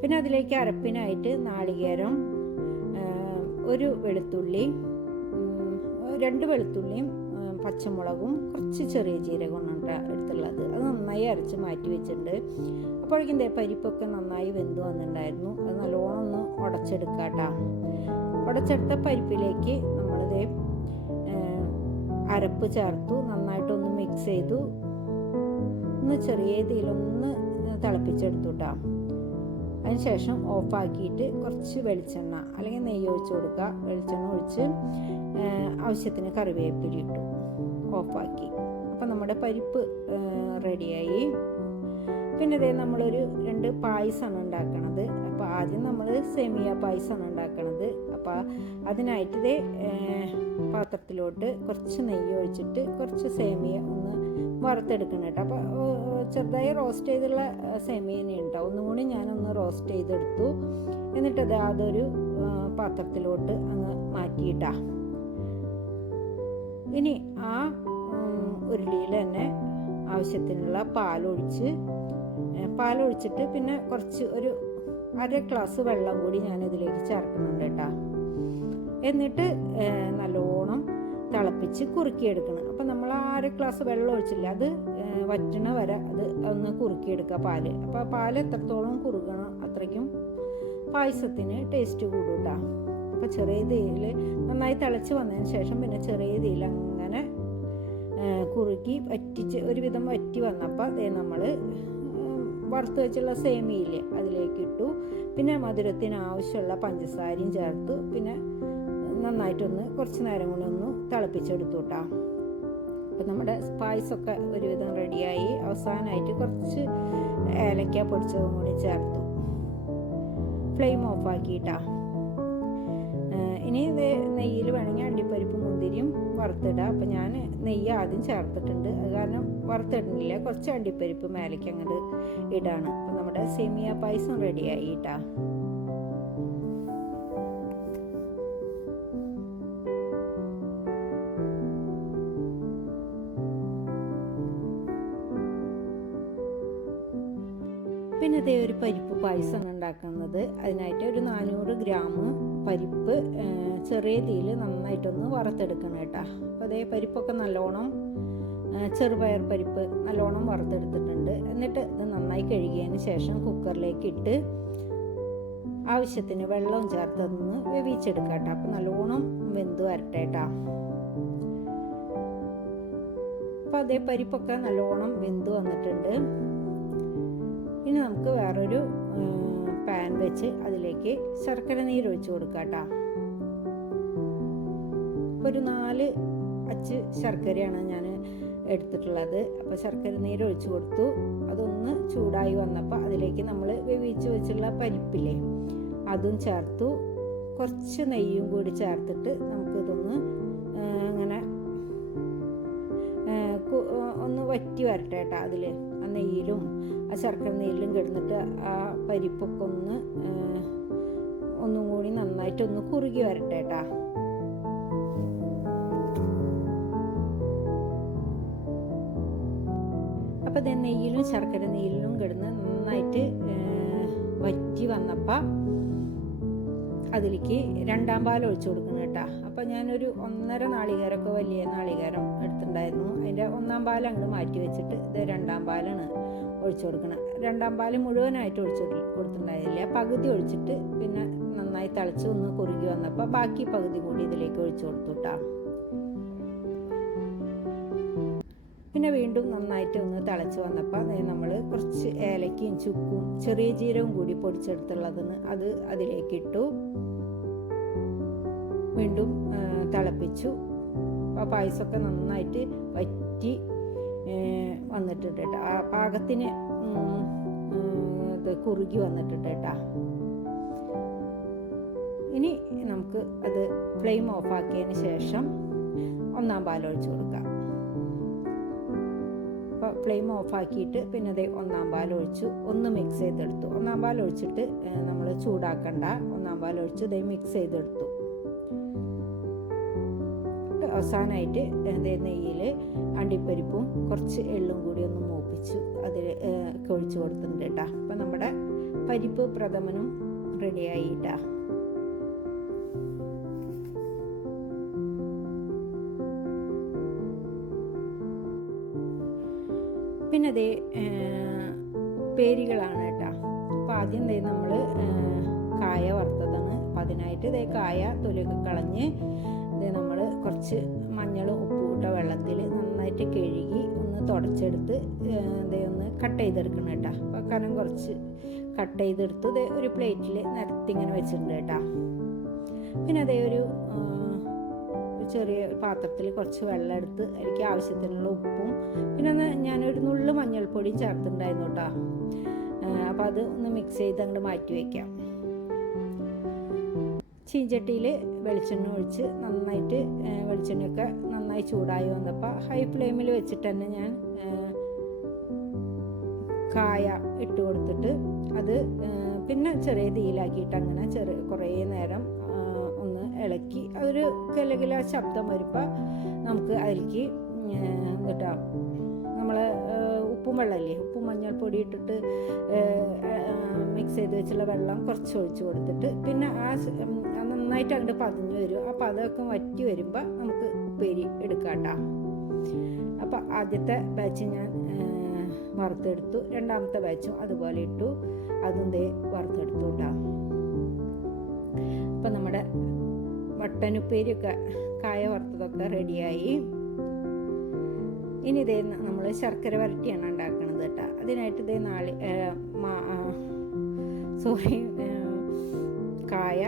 പിന്നെ അതിലേക്ക് അരപ്പിനായിട്ട് നാളികേരം, ഒരു വെളുത്തുള്ളി, 2 വെളുത്തുള്ളിയും പച്ചമുളകും കുറച്ച് ചെറിയ ജീരകമാണ് എടുത്തുള്ളത്. അത് നന്നായി അരച്ച് മാറ്റി വെച്ചിട്ടുണ്ട്. അപ്പോഴേക്കും പരിപ്പൊക്കെ നന്നായി വെന്ത് വന്നിട്ടുണ്ടായിരുന്നു. അത് നല്ലോണം ഒന്ന് ഉടച്ചെടുക്കാം കേട്ടോ. ഉടച്ചെടുത്ത പരിപ്പിലേക്ക് നമ്മളിത് അരപ്പ് ചേർത്തു നന്നായിട്ടൊന്ന് മിക്സ് ചെയ്തു. ഒന്ന് ചെറിയ തീയിലൊന്ന് തിളപ്പിച്ചെടുത്തു കേട്ടോ. അതിനുശേഷം ഓഫാക്കിയിട്ട് കുറച്ച് വെളിച്ചെണ്ണ അല്ലെങ്കിൽ നെയ്യ് ഒഴിച്ച് കൊടുക്കുക. വെളിച്ചെണ്ണ ഒഴിച്ച് ആവശ്യത്തിന് കറിവേപ്പില ഇട്ടു, ഓഫാക്കി. അപ്പം നമ്മുടെ പരിപ്പ് റെഡിയായി. പിന്നെ ഇതേ നമ്മളൊരു 2 പായസമാണ് ഉണ്ടാക്കണത്. അപ്പോൾ ആദ്യം നമ്മൾ സേമിയ പായസമാണ് ഉണ്ടാക്കണത്. അപ്പോൾ അതിനായിട്ട് ഇതേ പാത്രത്തിലോട്ട് കുറച്ച് നെയ്യ് ഒഴിച്ചിട്ട് കുറച്ച് സേമിയ ഒന്ന് വറുത്തെടുക്കണം കേട്ടോ. അപ്പോൾ ചെറുതായി റോസ്റ്റ് ചെയ്തുള്ള സേമിയനെ ഉണ്ടാവും. ഒന്നും കൂടി ഞാനൊന്ന് റോസ്റ്റ് ചെയ്തെടുത്തു. എന്നിട്ടത് അതൊരു പാത്രത്തിലോട്ട് അങ്ങ് മാറ്റിയിട്ടാ. ഇനി ആ ഉരുളിയിൽ തന്നെ ആവശ്യത്തിനുള്ള പാലൊഴിച്ചിട്ട് പിന്നെ കുറച്ച് ഒരു 1/2 ഗ്ലാസ് വെള്ളം കൂടി ഞാനിതിലേക്ക് ചേർക്കുന്നുണ്ട് കേട്ടോ. എന്നിട്ട് നല്ലോണം തിളപ്പിച്ച് കുറുക്കിയെടുക്കണം. അപ്പം നമ്മൾ 1/2 ഗ്ലാസ് വെള്ളം ഒഴിച്ചില്ല, അത് വറ്റണ വരെ അത് ഒന്ന് കുറുക്കിയെടുക്കുക പാല്. അപ്പോൾ പാല് എത്രത്തോളം കുറുകണം അത്രയ്ക്കും പായസത്തിന് ടേസ്റ്റ് കൂടും കേട്ടോ. അപ്പോൾ ചെറിയ തീയിൽ നന്നായി തിളച്ച് വന്നതിന് ശേഷം പിന്നെ ചെറിയ തീയിൽ അങ്ങനെ കുറുക്കി വറ്റിച്ച് ഒരുവിധം വറ്റി വന്നപ്പോൾ അതേ നമ്മൾ വറുത്ത് വെച്ചുള്ള സേമിയില്ലേ അതിലേക്ക് ഇട്ടു. പിന്നെ മധുരത്തിന് ആവശ്യമുള്ള പഞ്ചസാരയും ചേർത്തു. പിന്നെ നന്നായിട്ടൊന്ന് കുറച്ച് നേരം കൊണ്ട് ഒന്ന് തിളപ്പിച്ചെടുത്തു കേട്ടോ. അപ്പം നമ്മുടെ പായസമൊക്കെ ഒരുവിധം റെഡിയായി. അവസാനമായിട്ട് കുറച്ച് ഏലക്ക പൊടിച്ചതും കൂടി ചേർത്തു. ഫ്ലെയിം ഓഫാക്കിയിട്ടാ. ഇനി ഇത് നെയ്യിൽ വേണമെങ്കിൽ അണ്ടിപ്പരിപ്പ് മുന്തിരിയും വറുത്തിടുക. അപ്പം ഞാൻ നെയ്യ് ആദ്യം ചേർത്തിട്ടുണ്ട്. അത് കാരണം വറുത്തിടുന്നില്ല, കുറച്ച് അണ്ടിപ്പരിപ്പ് മേലേക്ക് അങ്ങോട്ട് ഇടാണ്. അപ്പം നമ്മുടെ സേമിയ പായസം റെഡിയായി കേട്ടോ. പിന്നെ അതേ ഒരു പരിപ്പ് പായസമാണ് ഉണ്ടാക്കുന്നത്. അതിനായിട്ട് ഒരു 400 ഗ്രാം പരിപ്പ് ചെറിയ തീയിൽ നന്നായിട്ടൊന്ന് വറുത്തെടുക്കണം കേട്ടോ. അപ്പോൾ അതേ പരിപ്പൊക്കെ നല്ലോണം ചെറുപയർ പരിപ്പ് നല്ലോണം വറുത്തെടുത്തിട്ടുണ്ട്. എന്നിട്ട് ഇത് നന്നായി കഴുകിയതിന് ശേഷം കുക്കറിലേക്ക് ഇട്ട് ആവശ്യത്തിന് വെള്ളവും ചേർത്തൊന്ന് വേവിച്ചെടുക്കാം കേട്ടോ. അപ്പോൾ നല്ലോണം വെന്ത് വരട്ടെ കേട്ടോ. അപ്പോൾ അതേ പരിപ്പൊക്കെ നല്ലോണം വെന്ത് വന്നിട്ടുണ്ട്. ഇനി നമുക്ക് വേറൊരു പാൻ വെച്ച് അതിലേക്ക് ശർക്കര നീര് ഒഴിച്ച് കൊടുക്കാം കേട്ടോ. ഒരു 4 അച്ച് ശർക്കരയാണ് ഞാൻ എടുത്തിട്ടുള്ളത്. അപ്പോൾ ശർക്കര നീര് ഒഴിച്ച് കൊടുത്തു. അതൊന്ന് ചൂടായി വന്നപ്പോൾ അതിലേക്ക് നമ്മൾ വേവിച്ച് വെച്ചുള്ള പരിപ്പില്ലേ അതും ചേർത്തു. കുറച്ച് നെയ്യും കൂടി ചേർത്തിട്ട് നമുക്കിതൊന്ന് അങ്ങനെ ഒന്ന് വറ്റി വരട്ടെ കേട്ടോ. അതിൽ ആ നെയ്യിലും ആ ശർക്കര നെയ്യിലും കിടന്നിട്ട് ആ പരിപ്പൊക്കെ ഒന്നും കൂടി നന്നായിട്ടൊന്ന് കുറുകി വരട്ടെ കേട്ടോ. അപ്പോൾ ഇത് നെയ്യിലും ശർക്കര നെയ്യിലും കിടന്ന് നന്നായിട്ട് വറ്റി വന്നപ്പോൾ അതിലേക്ക് 2-ാം പാൽ ഒഴിച്ചു കൊടുക്കണം കേട്ടോ. അപ്പോൾ ഞാനൊരു 1.5 നാളികേരമൊക്കെ വലിയ നാളികേരം എടുത്തിട്ടുണ്ടായിരുന്നു. അതിൻ്റെ 1-ാം പാൽ അങ്ങ് മാറ്റി വെച്ചിട്ട് ഇത് 2-ാം പാലാണ് ഒഴിച്ചു കൊടുക്കണം. 2-ാം പാൽ മുഴുവനായിട്ട് ഒഴിച്ചു കൊടുത്തിട്ടുണ്ടായില്ല, പകുതി ഒഴിച്ചിട്ട് പിന്നെ നന്നായി തിളച്ച് ഒന്ന് കുറുകി വന്നപ്പോൾ ബാക്കി പകുതി കൂടി ഇതിലേക്ക് ഒഴിച്ചു കൊടുത്തു കേട്ടോ. പിന്നെ വീണ്ടും നന്നായിട്ട് ഒന്ന് തിളച്ച് വന്നപ്പോൾ നമ്മൾ കുറച്ച് ഏലക്കയും ചുക്കും ചെറിയ ജീരകവും കൂടി പൊടിച്ചെടുത്തുള്ളതെന്ന് അത് അതിലേക്ക് ഇട്ടു. വീണ്ടും തിളപ്പിച്ചു. അപ്പോൾ പായസമൊക്കെ നന്നായിട്ട് വറ്റി വന്നിട്ടുണ്ട് കേട്ടോ. ആ പാകത്തിന് ഇത് കുറുകി വന്നിട്ടുണ്ട് കേട്ടോ. ഇനി നമുക്ക് അത് ഫ്ലെയിം ഓഫാക്കിയതിന് ശേഷം ഒന്നാം പാൽ ഒഴിച്ച് കൊടുക്കാം. അപ്പോൾ ഫ്ലെയിം ഓഫാക്കിയിട്ട് പിന്നെ അത് ഒന്നാം പാൽ ഒഴിച്ചു ഒന്ന് മിക്സ് ചെയ്തെടുത്തു. ഒന്നാം പാൽ ഒഴിച്ചിട്ട് നമ്മൾ ചൂടാക്കണ്ട, ഒന്നാം പാൽ ഒഴിച്ച് ഇത് മിക്സ് ചെയ്തെടുത്തു. അവസാനമായിട്ട് നെയ്യിൽ അണ്ടിപ്പരിപ്പും കുറച്ച് എള്ളും കൂടി ഒന്ന് മൂപ്പിച്ചു അതിൽ ഒഴിച്ച് കൊടുത്തിട്ടുണ്ട് കേട്ടോ. അപ്പം നമ്മുടെ പരിപ്പ് പ്രഥമനും റെഡിയായിട്ടാ. പിന്നെ അതേ ഉപ്പേരികളാണ് കേട്ടോ. അപ്പോൾ ആദ്യം നമ്മൾ കായ വറുത്തതാണ്. അപ്പം അതിനായിട്ട് കായ തൊലിയൊക്കെ കളഞ്ഞ് നമ്മൾ കുറച്ച് മഞ്ഞളും ഉപ്പും ഇട്ട വെള്ളത്തിൽ നന്നായിട്ട് കഴുകി ഒന്ന് തുടച്ചെടുത്ത് ഒന്ന് കട്ട് ചെയ്തെടുക്കണം കേട്ടോ. അപ്പോൾ കനം കുറച്ച് കട്ട് ചെയ്തെടുത്ത് ഒരു പ്ലേറ്റിൽ നിരത്തി ഇങ്ങനെ വെച്ചിട്ടുണ്ട് കേട്ടോ. പിന്നെ ഒരു ചെറിയ പാത്രത്തിൽ കുറച്ച് വെള്ളം എടുത്ത് എനിക്ക് ആവശ്യത്തിനുള്ള ഉപ്പും പിന്നെ ഞാനൊരു നുള്ളു മഞ്ഞൾപ്പൊടിയും ചേർത്തിട്ടുണ്ടായിരുന്നു കേട്ടോ. അപ്പോൾ അത് ഒന്ന് മിക്സ് ചെയ്ത് അങ്ങോട്ട് മാറ്റി വയ്ക്കാം. ചീഞ്ചട്ടിയിൽ വെളിച്ചെണ്ണ ഒഴിച്ച് നന്നായിട്ട് വെളിച്ചെണ്ണയൊക്കെ നന്നായി ചൂടായി വന്നപ്പോൾ ഹൈ ഫ്ലെയിമിൽ വെച്ചിട്ട് തന്നെ ഞാൻ കായ ഇട്ട് കൊടുത്തിട്ട് അത് പിന്നെ ചെറിയ തീയിലാക്കിയിട്ട് അങ്ങനെ കുറേ നേരം ഒന്ന് ഇളക്കി അതൊരു കിലകില ശബ്ദം വരുമ്പോൾ നമുക്ക് അതിലേക്ക് കേട്ടോ നമ്മൾ ഉപ്പും വെള്ളമില്ലേ, ഉപ്പും മഞ്ഞൾപ്പൊടി ഇട്ടിട്ട് മിക്സ് ചെയ്ത് വെച്ചുള്ള വെള്ളം കുറച്ച് ഒഴിച്ച് കൊടുത്തിട്ട് പിന്നെ നന്നായിട്ട് അങ്ങോട്ട് പതിഞ്ഞ് വരും. അപ്പോൾ അതൊക്കെ വറ്റി വരുമ്പോൾ നമുക്ക് ഉപ്പേരി എടുക്കാം കേട്ടോ. അപ്പോൾ ആദ്യത്തെ ബാച്ച് ഞാൻ വറുത്തെടുത്തു, രണ്ടാമത്തെ ബാച്ചും അതുപോലെ ഇട്ടു, അതും വറുത്തെടുത്തു കേട്ടോ. അപ്പം നമ്മുടെ വട്ടനുപ്പേരിയൊക്കെ കായ വറുത്തതൊക്കെ റെഡിയായി. ഇനി നമ്മൾ ശർക്കര വരട്ടിയാണ് ഉണ്ടാക്കുന്നത് കേട്ടോ. അതിനായിട്ട് കായ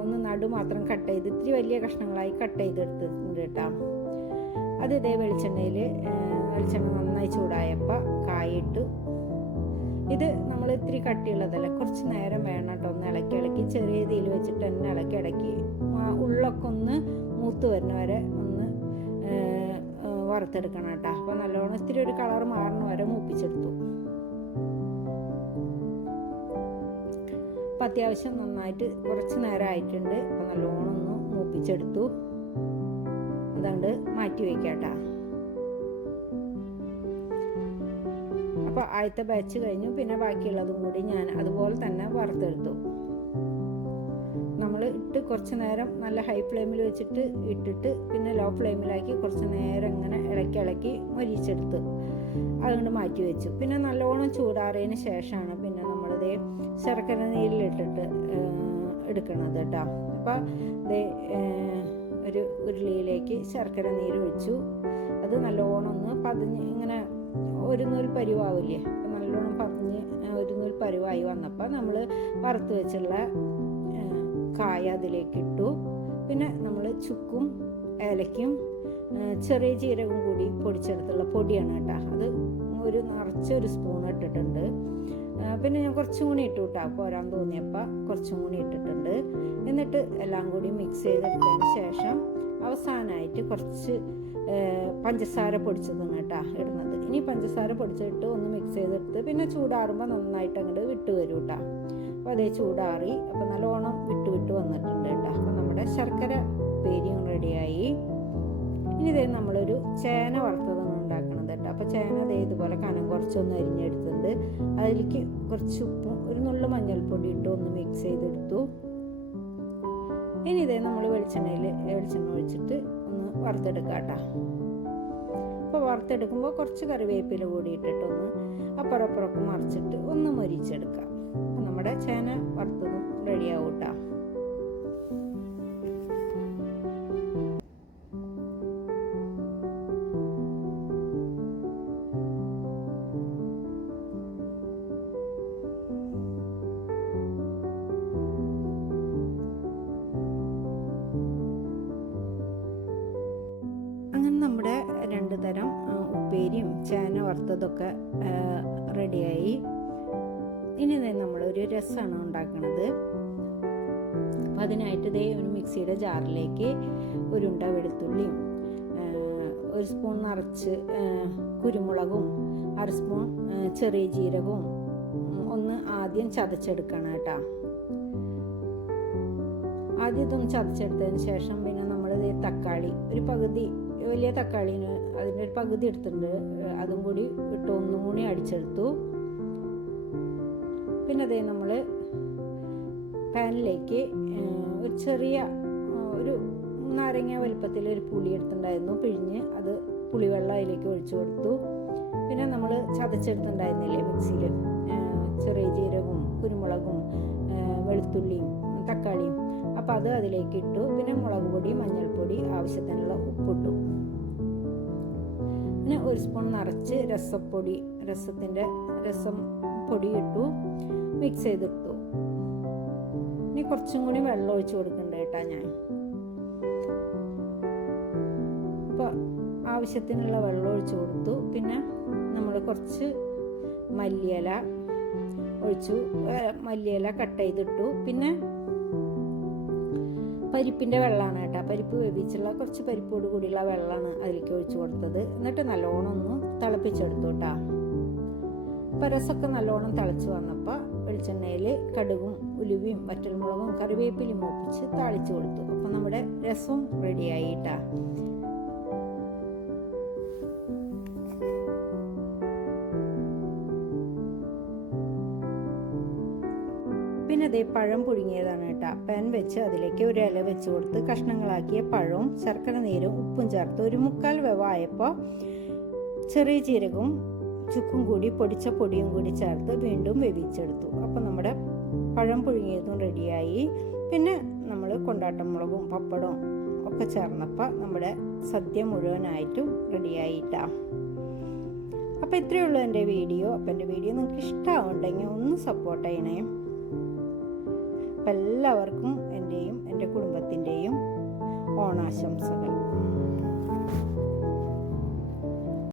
ഒന്ന് നടു മാത്രം കട്ട് ചെയ്ത് ഇത്തിരി വലിയ കഷ്ണങ്ങളായി കട്ട് ചെയ്തെടുത്തിട്ടുണ്ട് കേട്ടോ. അത് വെളിച്ചെണ്ണ നന്നായി ചൂടായപ്പോൾ കായ ഇട്ടു. ഇത് നമ്മൾ ഇത്തിരി കട്ടിയുള്ളതല്ല, കുറച്ച് നേരം വേണം കേട്ടോ. ഒന്ന് ഇളക്കി ചെറിയ തീയിൽ വെച്ചിട്ട് തന്നെ ഇളക്കി ഉള്ളൊക്കെ ഒന്ന് മൂത്ത് വരുന്ന വരെ ഒന്ന് വറുത്തെടുക്കണം കേട്ടോ. അപ്പോൾ നല്ലോണം ഇത്തിരി ഒരു കളർ മാറുന്ന വരെ മൂപ്പിച്ചെടുത്തു. അപ്പം അത്യാവശ്യം നന്നായിട്ട് കുറച്ച് നേരം ആയിട്ടുണ്ട്. അപ്പോൾ നല്ലോണം ഒന്ന് മൂപ്പിച്ചെടുത്തു. അതുകൊണ്ട് മാറ്റി വയ്ക്കാം കേട്ടോ. അപ്പോൾ ആദ്യത്തെ ബാച്ച് കഴിഞ്ഞു. പിന്നെ ബാക്കിയുള്ളതും കൂടി ഞാൻ അതുപോലെ തന്നെ വറുത്തെടുത്തു. നമ്മൾ ഇട്ട് കുറച്ച് നേരം നല്ല ഹൈ ഫ്ലെയിമിൽ വെച്ചിട്ട് ഇട്ടിട്ട് പിന്നെ ലോ ഫ്ലെയിമിലാക്കി കുറച്ച് നേരം ഇങ്ങനെ ഇളക്കി മൊരിച്ചെടുത്ത് അതുകൊണ്ട് മാറ്റി വെച്ചു. പിന്നെ നല്ലോണം ചൂടാറിയതിന് ശേഷമാണ് പിന്നെ നമ്മളിത് ശർക്കര നീരിലിട്ടിട്ട് എടുക്കണത് കേട്ടോ. അപ്പോൾ ഒരു ഉരുളിയിലേക്ക് ശർക്കര നീര് ഒഴിച്ചു. അത് നല്ലോണം ഒന്ന് പതിഞ്ഞ് ഇങ്ങനെ ഒരു നൂൽ പരുവാവില്ലേ, അപ്പം നല്ലോണം പതിഞ്ഞ് ഒരു നൂൽ പരുവായി വന്നപ്പോൾ നമ്മൾ വറുത്ത് വെച്ചുള്ള കായ അതിലേക്ക് ഇട്ടു. പിന്നെ നമ്മൾ ചുക്കും ഏലക്കും ചെറിയ ജീരകം കൂടി പൊടിച്ചെടുത്തുള്ള പൊടിയാണ് കേട്ടോ. അത് നിറച്ചൊരു സ്പൂൺ ഇട്ടിട്ടുണ്ട്. പിന്നെ ഞാൻ കുറച്ചും കൂടി ഇട്ടു കേട്ടോ, പോരാൻ തോന്നിയപ്പോൾ കുറച്ചും കൂടി ഇട്ടിട്ടുണ്ട്. എന്നിട്ട് എല്ലാം കൂടി മിക്സ് ചെയ്തെടുത്തതിന് ശേഷം അവസാനമായിട്ട് കുറച്ച് പഞ്ചസാര പൊടിച്ചതാണ് കേട്ടോ ഇടുന്നത്. ഇനി പഞ്ചസാര പൊടിച്ചിട്ട് ഒന്ന് മിക്സ് ചെയ്തെടുത്ത് പിന്നെ ചൂടാറുമ്പോൾ നന്നായിട്ട് അങ്ങോട്ട് വിട്ട് വരും കേട്ടോ. അപ്പോൾ അതേ ചൂടാറി അപ്പോൾ നല്ലോണം വിട്ട് വന്നിട്ടുണ്ട് കേട്ടോ. അപ്പോൾ നമ്മുടെ ശർക്കര ഉപ്പേരിയും റെഡിയായി. ഇനി നമ്മളൊരു ചേന വറുത്തതാണ് ഉണ്ടാക്കണത് കേട്ടോ. അപ്പോൾ ചേന ഇതുപോലെ കനം കുറച്ചൊന്ന് അരിഞ്ഞെടുത്തിട്ടുണ്ട്. അതിലേക്ക് കുറച്ച് ഉപ്പും ഒരു നുള്ളു മഞ്ഞൾപ്പൊടി ഇട്ട് ഒന്ന് മിക്സ് ചെയ്തെടുത്തു. ഇനി നമ്മൾ വെളിച്ചെണ്ണ ഒഴിച്ചിട്ട് ഒന്ന് വറുത്തെടുക്കാം കേട്ടോ. അപ്പോൾ വറുത്തെടുക്കുമ്പോൾ കുറച്ച് കറിവേപ്പില കൂടി ഇട്ടിട്ടൊന്ന് അപ്പുറപ്പുറമൊക്കെ മറിച്ചിട്ട് ഒന്ന് മൊരിച്ചെടുക്കാം. അപ്പം നമ്മുടെ ചേന വറുത്തതും റെഡിയാവും കേട്ടോ. 2 തരം ഉപ്പേരിയും ചേന വറുത്തതൊക്കെ റെഡിയായി. ഇനി നമ്മളൊരു രസമാണ് ഉണ്ടാക്കുന്നത്. അപ്പം അതിനായിട്ട് ഒരു മിക്സിയുടെ ജാറിലേക്ക് ഒരു ഉണ്ട വെളുത്തുള്ളിയും 1 സ്പൂൺ നിറച്ച് കുരുമുളകും 1/2 സ്പൂൺ ചെറിയ ജീരകവും ഒന്ന് ആദ്യം ചതച്ചെടുക്കണം കേട്ടോ. ആദ്യം ഇതൊന്ന് ചതച്ചെടുത്തതിന് ശേഷം പിന്നെ നമ്മൾ തക്കാളി ഒരു പകുതി, വലിയ തക്കാളിന് അതിൻ്റെ ഒരു പകുതി എടുത്തിട്ടുണ്ട്, അതും കൂടി ഇട്ട് ഒന്നും കൂടി അടിച്ചെടുത്തു. പിന്നെ നമ്മൾ പാനിലേക്ക് ഒരു ചെറിയ ഒരു നാരങ്ങ വലുപ്പത്തിൽ ഒരു പുളി എടുത്തിട്ടുണ്ടായിരുന്നു, പിഴിഞ്ഞ് അത് പുളിവെള്ളം അതിലേക്ക് ഒഴിച്ചു കൊടുത്തു. പിന്നെ നമ്മൾ ചതച്ചെടുത്തിട്ടുണ്ടായിരുന്നില്ലേ മിക്സിയിൽ ചെറിയ ജീരകവും കുരുമുളകും വെളുത്തുള്ളിയും തക്കാളിയും, അപ്പോൾ അത് അതിലേക്ക് ഇട്ടു. പിന്നെ മുളക് പൊടി, മഞ്ഞൾപ്പൊടി, ആവശ്യത്തിനുള്ള ഉപ്പിട്ടു. പിന്നെ 1 സ്പൂൺ നിറച്ച് രസത്തിൻ്റെ രസം പൊടി ഇട്ടു, മിക്സ് ചെയ്തിട്ടു. ഇനി കുറച്ചും കൂടി വെള്ളം ഒഴിച്ച് കൊടുക്കുന്നുണ്ട് കേട്ടോ ഞാൻ. അപ്പോൾ ആവശ്യത്തിനുള്ള വെള്ളം ഒഴിച്ച് കൊടുത്തു. പിന്നെ നമ്മൾ കുറച്ച് മല്ലിയില ഒഴിച്ചു, മല്ലിയില കട്ട് ചെയ്തിട്ടു. പിന്നെ പരിപ്പിൻ്റെ വെള്ളമാണ് കേട്ടോ, പരിപ്പ് വേവിച്ചുള്ള കുറച്ച് പരിപ്പോട് കൂടിയുള്ള വെള്ളമാണ് അതിലേക്ക് ഒഴിച്ചു കൊടുത്തത്. എന്നിട്ട് നല്ലോണം ഒന്ന് തിളപ്പിച്ചെടുത്തു കേട്ടോ. അപ്പോൾ രസമൊക്കെ നല്ലോണം തിളച്ച് വന്നപ്പോൾ വെളിച്ചെണ്ണയിൽ കടുകും ഉലുവയും വറ്റൽമുളകും കറിവേപ്പിലയും മൂപ്പിച്ച് താളിച്ച് കൊടുത്തു. അപ്പോൾ നമ്മുടെ രസം റെഡിയായി കേട്ടോ. പിന്നെ പഴം പുഴുങ്ങിയതാണ് കേട്ടോ. പാൻ വെച്ച് അതിലേക്ക് ഒരു ഇല വെച്ച് കൊടുത്ത് കഷ്ണങ്ങളാക്കിയ പഴവും ശർക്കര നീരും ഉപ്പും ചേർത്ത് 1/4 വേവായപ്പോൾ ചെറിയ ജീരകവും ചുക്കും കൂടി പൊടിച്ച പൊടിയും കൂടി ചേർത്ത് വീണ്ടും വേവിച്ചെടുത്തു. അപ്പോൾ നമ്മുടെ പഴം പുഴുങ്ങിയതും റെഡിയായി. പിന്നെ നമ്മൾ കൊണ്ടാട്ടമുളകും പപ്പടവും ഒക്കെ ചേർന്നപ്പോൾ നമ്മുടെ സദ്യ മുഴുവനായിട്ടും റെഡിയായിട്ടാ. അപ്പോൾ ഇത്രയേ ഉള്ളൂ എൻ്റെ വീഡിയോ. അപ്പോൾ എൻ്റെ വീഡിയോ നിങ്ങൾക്ക് ഇഷ്ടമാവുണ്ടെങ്കിൽ ഒന്ന് സപ്പോർട്ട് ചെയ്യണേ. അപ്പം എല്ലാവർക്കും എൻ്റെയും എൻ്റെ കുടുംബത്തിൻ്റെയും ഓണാശംസകൾ.